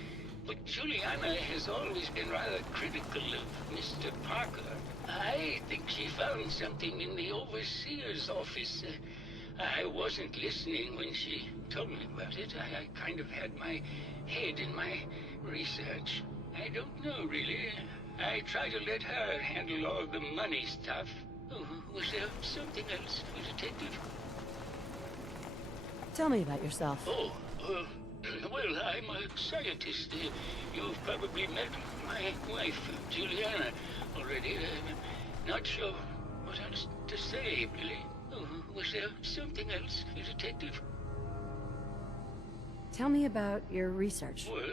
But Juliana has always been rather critical of Mr. Parker. I think she found something in the overseer's office. I wasn't listening when she told me about it. I kind of had my head in my research. I don't know, really. I try to let her handle all the money stuff. Oh, was there something else, Detective? Tell me about yourself. Oh, well, I'm a scientist. You've probably met my wife, Juliana, already. I'm not sure what else to say, really. Oh, was there something else, Detective? Tell me about your research. Well,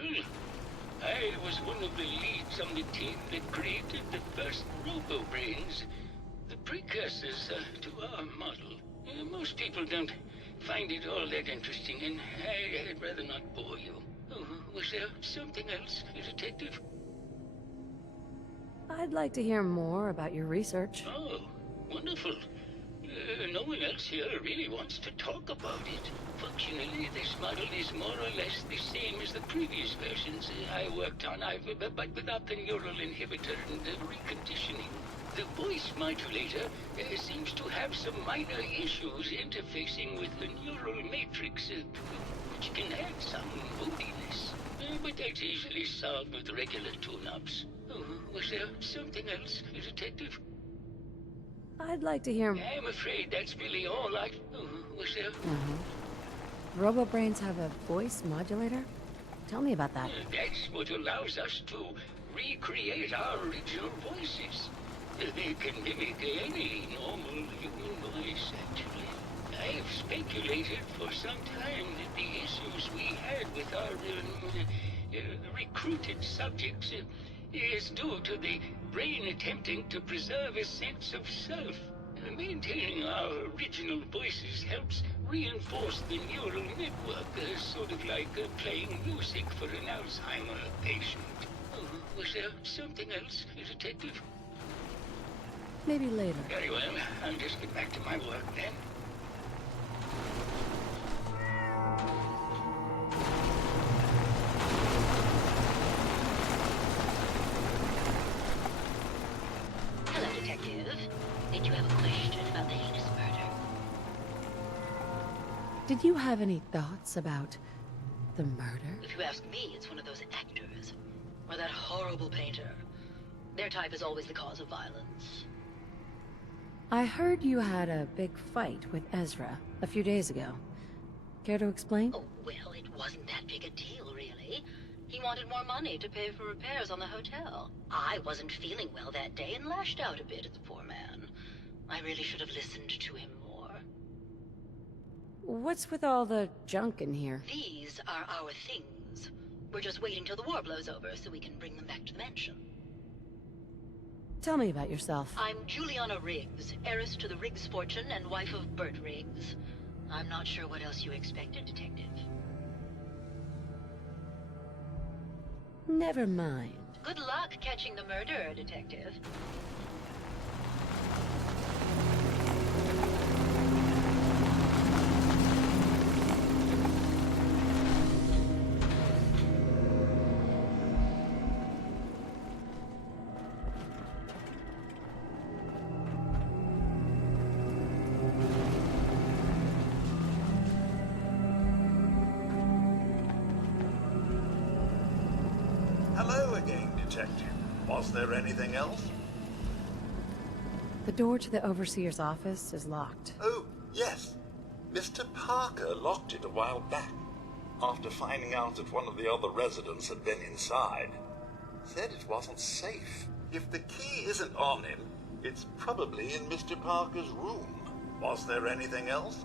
I was one of the leads on the team that created the first to our model. Most people don't find it all that interesting, and I'd rather not bore you. Oh, was there something else, Detective? I'd like to hear more about your research. Oh, wonderful. No one else here really wants to talk about it. Functionally, this model is more or less the same as the previous versions I worked on, but without the neural inhibitor and the reconditioning. The voice modulator seems to have some minor issues interfacing with the neural matrix, which can add some moodiness. But that's easily solved with regular tune-ups. Oh, was there something else, Detective? I'd like to hear... I'm afraid that's really all I... Oh, was there... Robo-brains have a voice modulator? Tell me about that. That's what allows us to recreate our original voices. They can mimic any normal human voice, actually. I've speculated for some time that the issues we had with our recruited subjects is due to the brain attempting to preserve a sense of self. Maintaining our original voices helps reinforce the neural network, sort of like playing music for an Alzheimer patient. Oh, was there something else, Detective? Maybe later. Very well. I'll just get back to my work then. Hello, Detective. Did you have a question about the heinous murder? Did you have any thoughts about the murder? If you ask me, it's one of those actors. Or that horrible painter. Their type is always the cause of violence. I heard you had a big fight with Ezra a few days ago. Care to explain? Oh, well, it wasn't that big a deal, really. He wanted more money to pay for repairs on the hotel. I wasn't feeling well that day and lashed out a bit at the poor man. I really should have listened to him more. What's with all the junk in here? These are our things. We're just waiting till the war blows over so we can bring them back to the mansion. Tell me about yourself. I'm Juliana Riggs, heiress to the Riggs fortune and wife of Bert Riggs. I'm not sure what else you expected, Detective. Never mind. Good luck catching the murderer, Detective. Hello again, Detective. Was there anything else? The door to the Overseer's office is locked. Oh, yes. Mr. Parker locked it a while back, after finding out that one of the other residents had been inside. Said it wasn't safe. If the key isn't on him, it's probably in Mr. Parker's room. Was there anything else?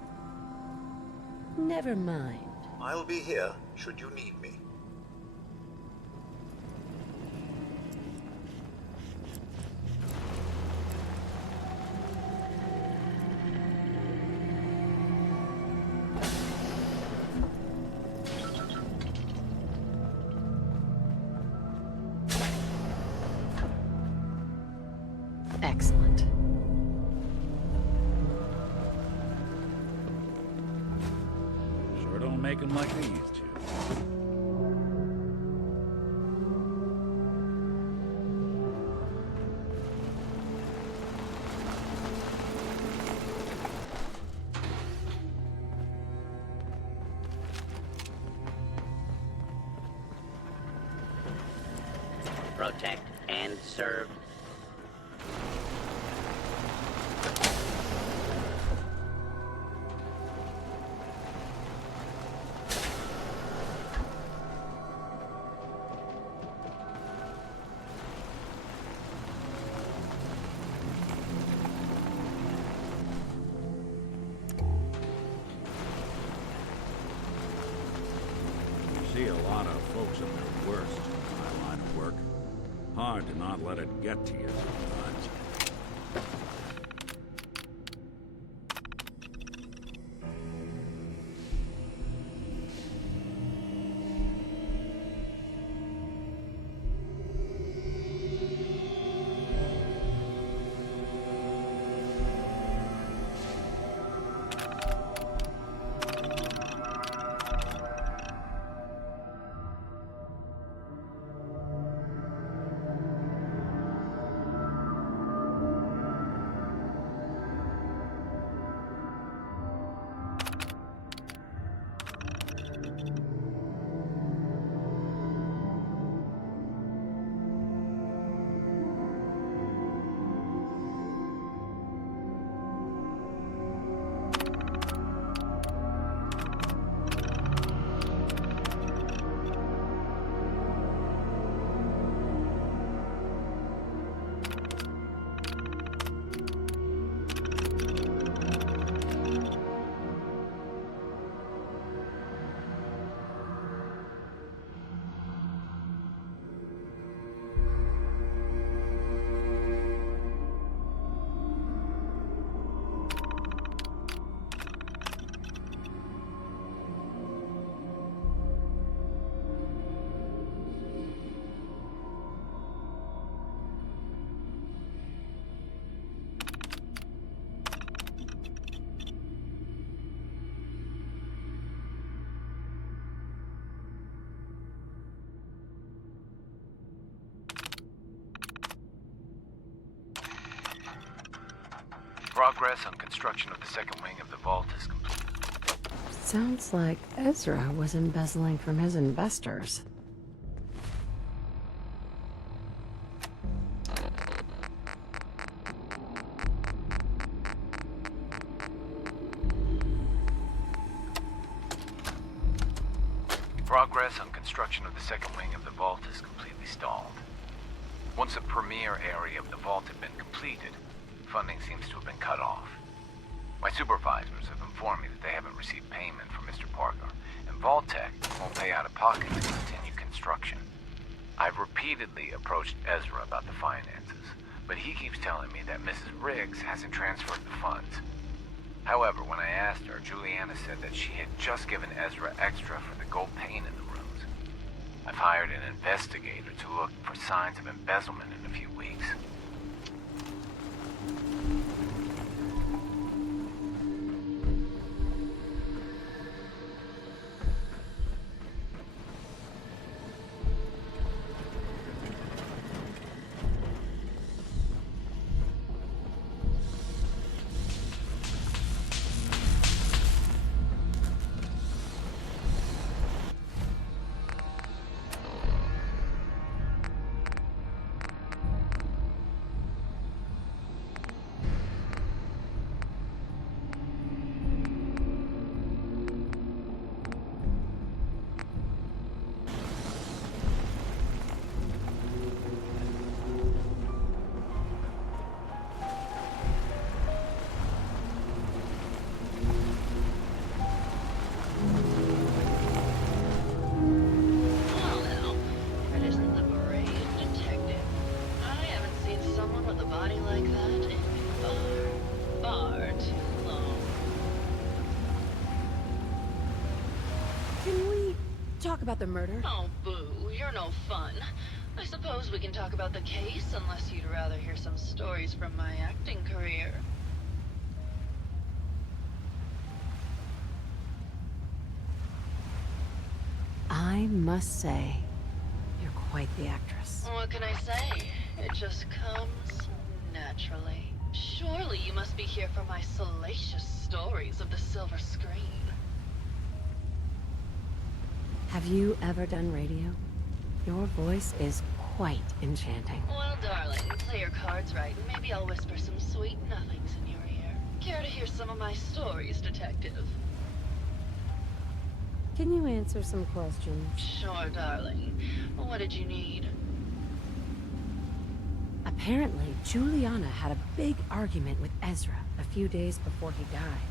Never mind. I'll be here, should you need me. Excellent. Sure don't make them like they used to. Protect and serve. See a lot of folks at their worst in my line of work. Hard to not let it get to you sometimes. Progress on construction of the second wing of the vault is complete. Sounds like Ezra was embezzling from his investors. Progress on construction of the second wing of the vault is completely stalled. Once the premier area of the vault had been completed, funding seems to have been cut off. My supervisors have informed me that they haven't received payment from Mr. Parker, and Vault-Tec won't pay out of pocket to continue construction. I've repeatedly approached Ezra about the finances, but he keeps telling me that Mrs. Riggs hasn't transferred the funds. However, when I asked her, Juliana said that she had just given Ezra extra for the gold paint in the rooms. I've hired an investigator to look for signs of embezzlement in a few weeks. Talk about the murder? Oh, boo. You're no fun. I suppose we can talk about the case, unless you'd rather hear some stories from my acting career. I must say, you're quite the actress. What can I say? It just comes naturally. Surely you must be here for my salacious stories of the silver screen. Have you ever done radio? Your voice is quite enchanting. Well, darling, play your cards right, and maybe I'll whisper some sweet nothings in your ear. Care to hear some of my stories, detective? Can you answer some questions? Sure, darling. What did you need? Apparently, Juliana had a big argument with Ezra a few days before he died.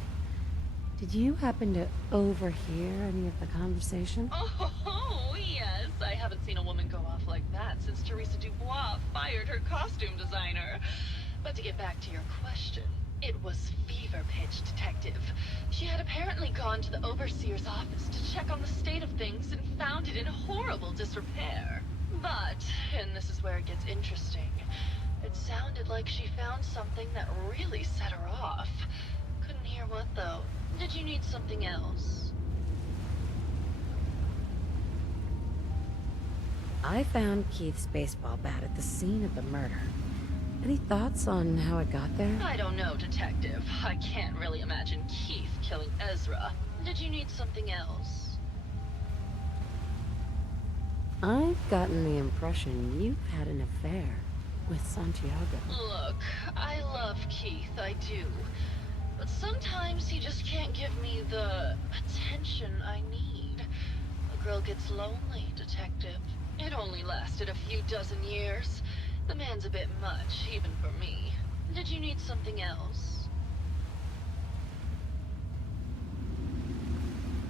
Did you happen to overhear any of the conversation? Oh, yes. I haven't seen a woman go off like that since Teresa Dubois fired her costume designer. But to get back to your question, it was fever pitch, detective. She had apparently gone to the overseer's office to check on the state of things and found it in horrible disrepair. But, and this is where it gets interesting, it sounded like she found something that really set her off. Couldn't hear what, though. Did you need something else? I found Keith's baseball bat at the scene of the murder. Any thoughts on how it got there? I don't know, detective. I can't really imagine Keith killing Ezra. Did you need something else? I've gotten the impression you've had an affair with Santiago. Look, I love Keith, I do. But sometimes he just can't give me the attention I need. A girl gets lonely, detective. It only lasted a few dozen years. The man's a bit much, even for me. Did you need something else?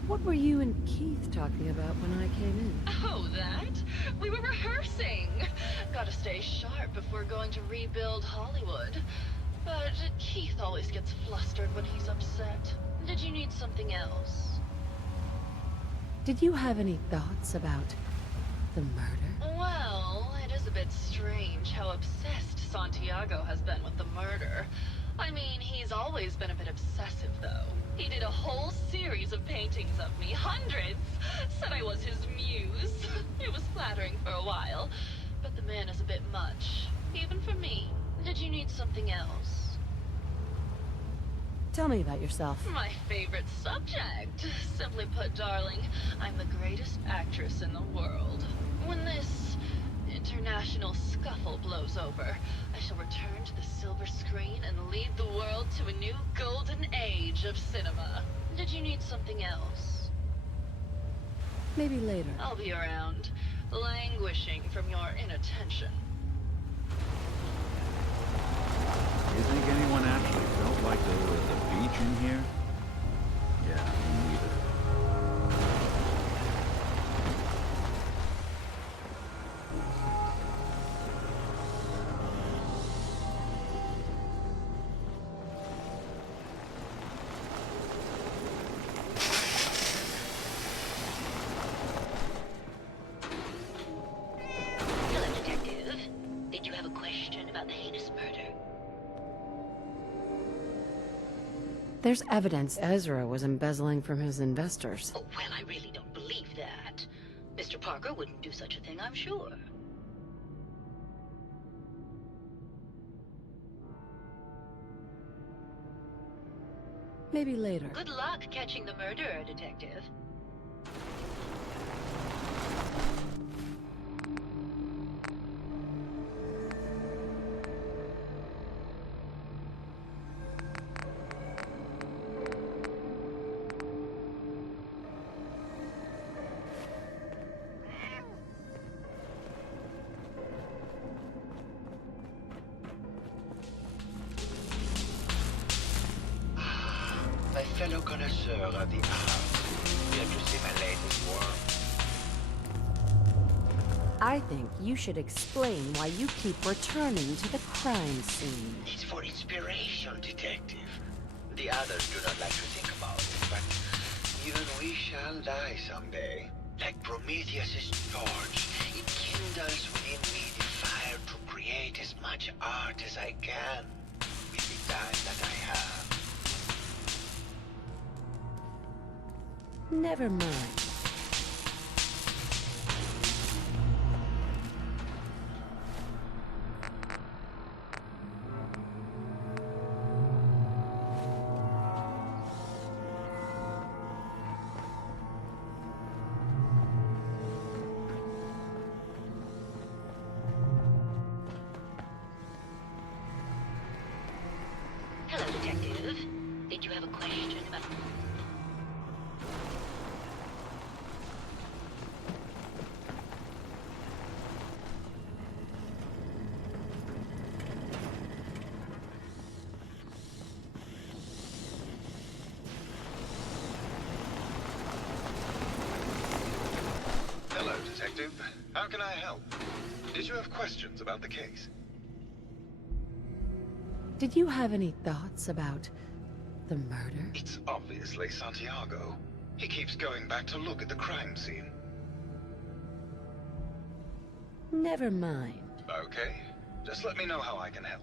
What were you and Keith talking about when I came in? Oh, that? We were rehearsing. Gotta stay sharp before going to rebuild Hollywood. But Keith always gets flustered when he's upset. Did you need something else? Did you have any thoughts about the murder? Well, it is a bit strange how obsessed Santiago has been with the murder. I mean, he's always been a bit obsessive, though. He did a whole series of paintings of me, hundreds. Said I was his muse. It was flattering for a while. But the man is a bit much, even for me. Did you need something else? Tell me about yourself. My favorite subject. Simply put, darling, I'm the greatest actress in the world. When this international scuffle blows over, I shall return to the silver screen and lead the world to a new golden age of cinema. Did you need something else? Maybe later. I'll be around, languishing from your inattention. You think anyone actually felt like they were at the beach in here? Yeah, me neither. Hello, Detective. Did you have a question about the heinous murder? There's evidence Ezra was embezzling from his investors. Oh, well, I really don't believe that. Mr. Parker wouldn't do such a thing, I'm sure. Maybe later. Good luck catching the murderer, Detective. My fellow connoisseur of the art, here to see my latest work. I think you should explain why you keep returning to the crime scene. It's for inspiration, Detective. The others do not like to think about it, but even we shall die someday. Like Prometheus's torch, it kindles within me the fire to create as much art as I can with the time that I have. Never mind. Hello, Detective. Did you have a question about... Hello, Detective. How can I help? Did you have questions about the case? Did you have any thoughts about the murder? It's obviously Santiago. He keeps going back to look at the crime scene. Never mind. Okay. Just let me know how I can help.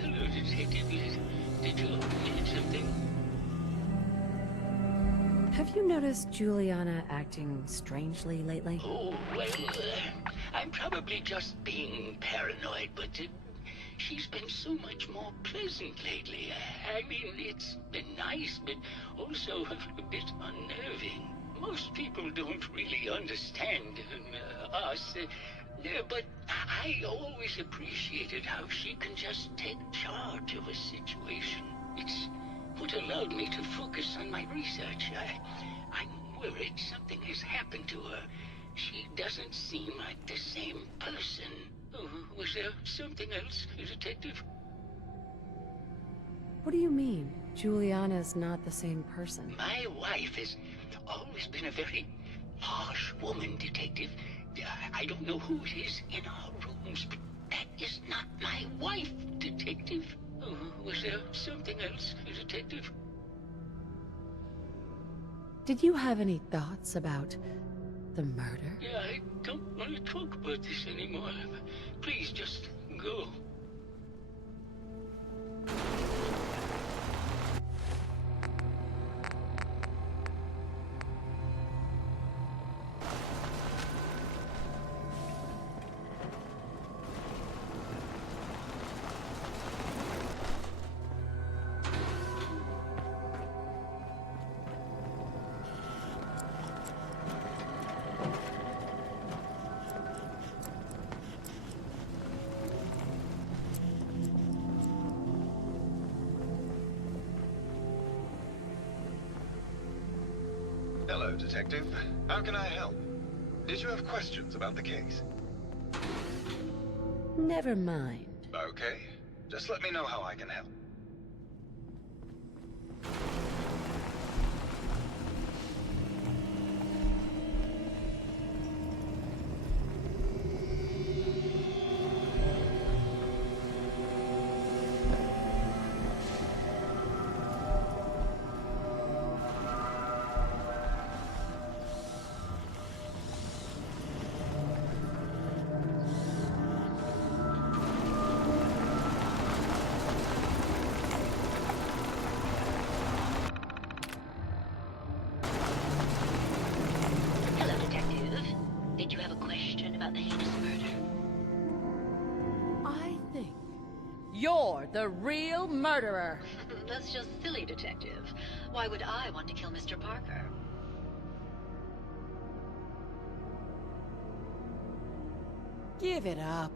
Hello, Detective. Did you need something? Have you noticed Juliana acting strangely lately? Oh, well, I'm probably just being paranoid, but she's been so much more pleasant lately. I mean, it's been nice, but also a bit unnerving. Most people don't really understand us, but I always appreciated how she can just take charge of a situation. It's what allowed me to focus on my research. I'm worried something has happened to her. She doesn't seem like the same person. Oh, was there something else, Detective? What do you mean? Juliana's not the same person. My wife has always been a very harsh woman, Detective. I don't know who it is in our rooms, but that is not my wife, Detective. Oh, was there something else, Detective? Did you have any thoughts about the murder? Yeah, I don't want to talk about this anymore. Please just go. Hello, Detective. How can I help? Did you have questions about the case? Never mind. Okay. Just let me know how I can help. Hello, Detective. Did you have a question about the heinous murder? I think you're the real murderer. That's just silly, Detective. Why would I want to kill Mr. Parker? Give it up.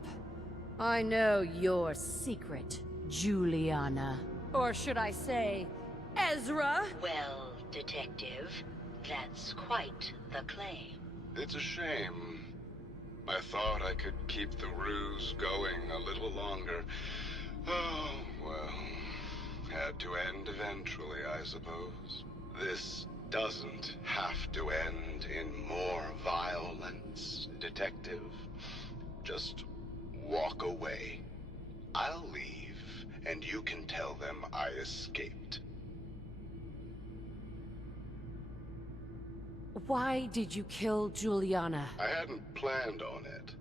I know your secret, Juliana. Or should I say, Ezra? Well, Detective, that's quite the claim. It's a shame. I thought I could keep the ruse going a little longer. Oh, well. Had to end eventually, I suppose. This doesn't have to end in more violence, Detective. Just walk away. I'll leave, and you can tell them I escaped. Why did you kill Juliana? I hadn't planned on it,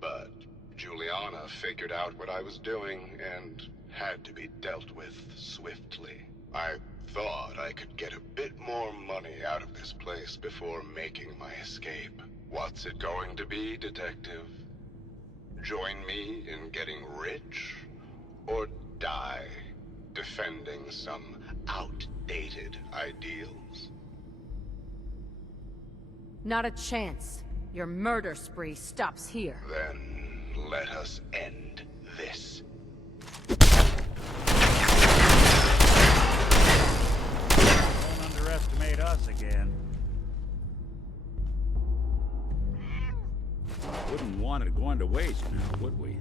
but Juliana figured out what I was doing and had to be dealt with swiftly. I thought I could get a bit more money out of this place before making my escape. What's it going to be, Detective? Join me in getting rich? Or die defending some outdated ideals? Not a chance. Your murder spree stops here. Then let us end this. Don't underestimate us again. Wouldn't want it going to waste now, would we?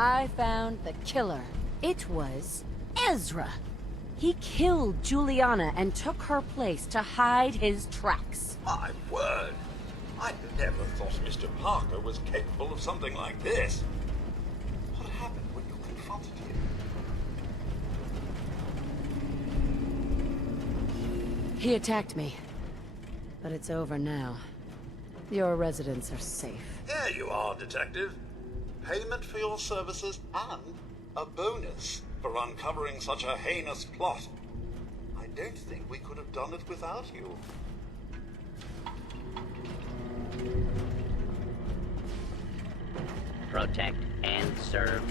I found the killer. It was Ezra. He killed Juliana and took her place to hide his tracks. My word! I never thought Mr. Parker was capable of something like this. What happened when you confronted him? He attacked me. But it's over now. Your residents are safe. There you are, Detective. Payment for your services and a bonus for uncovering such a heinous plot. I don't think we could have done it without you. Protect and serve.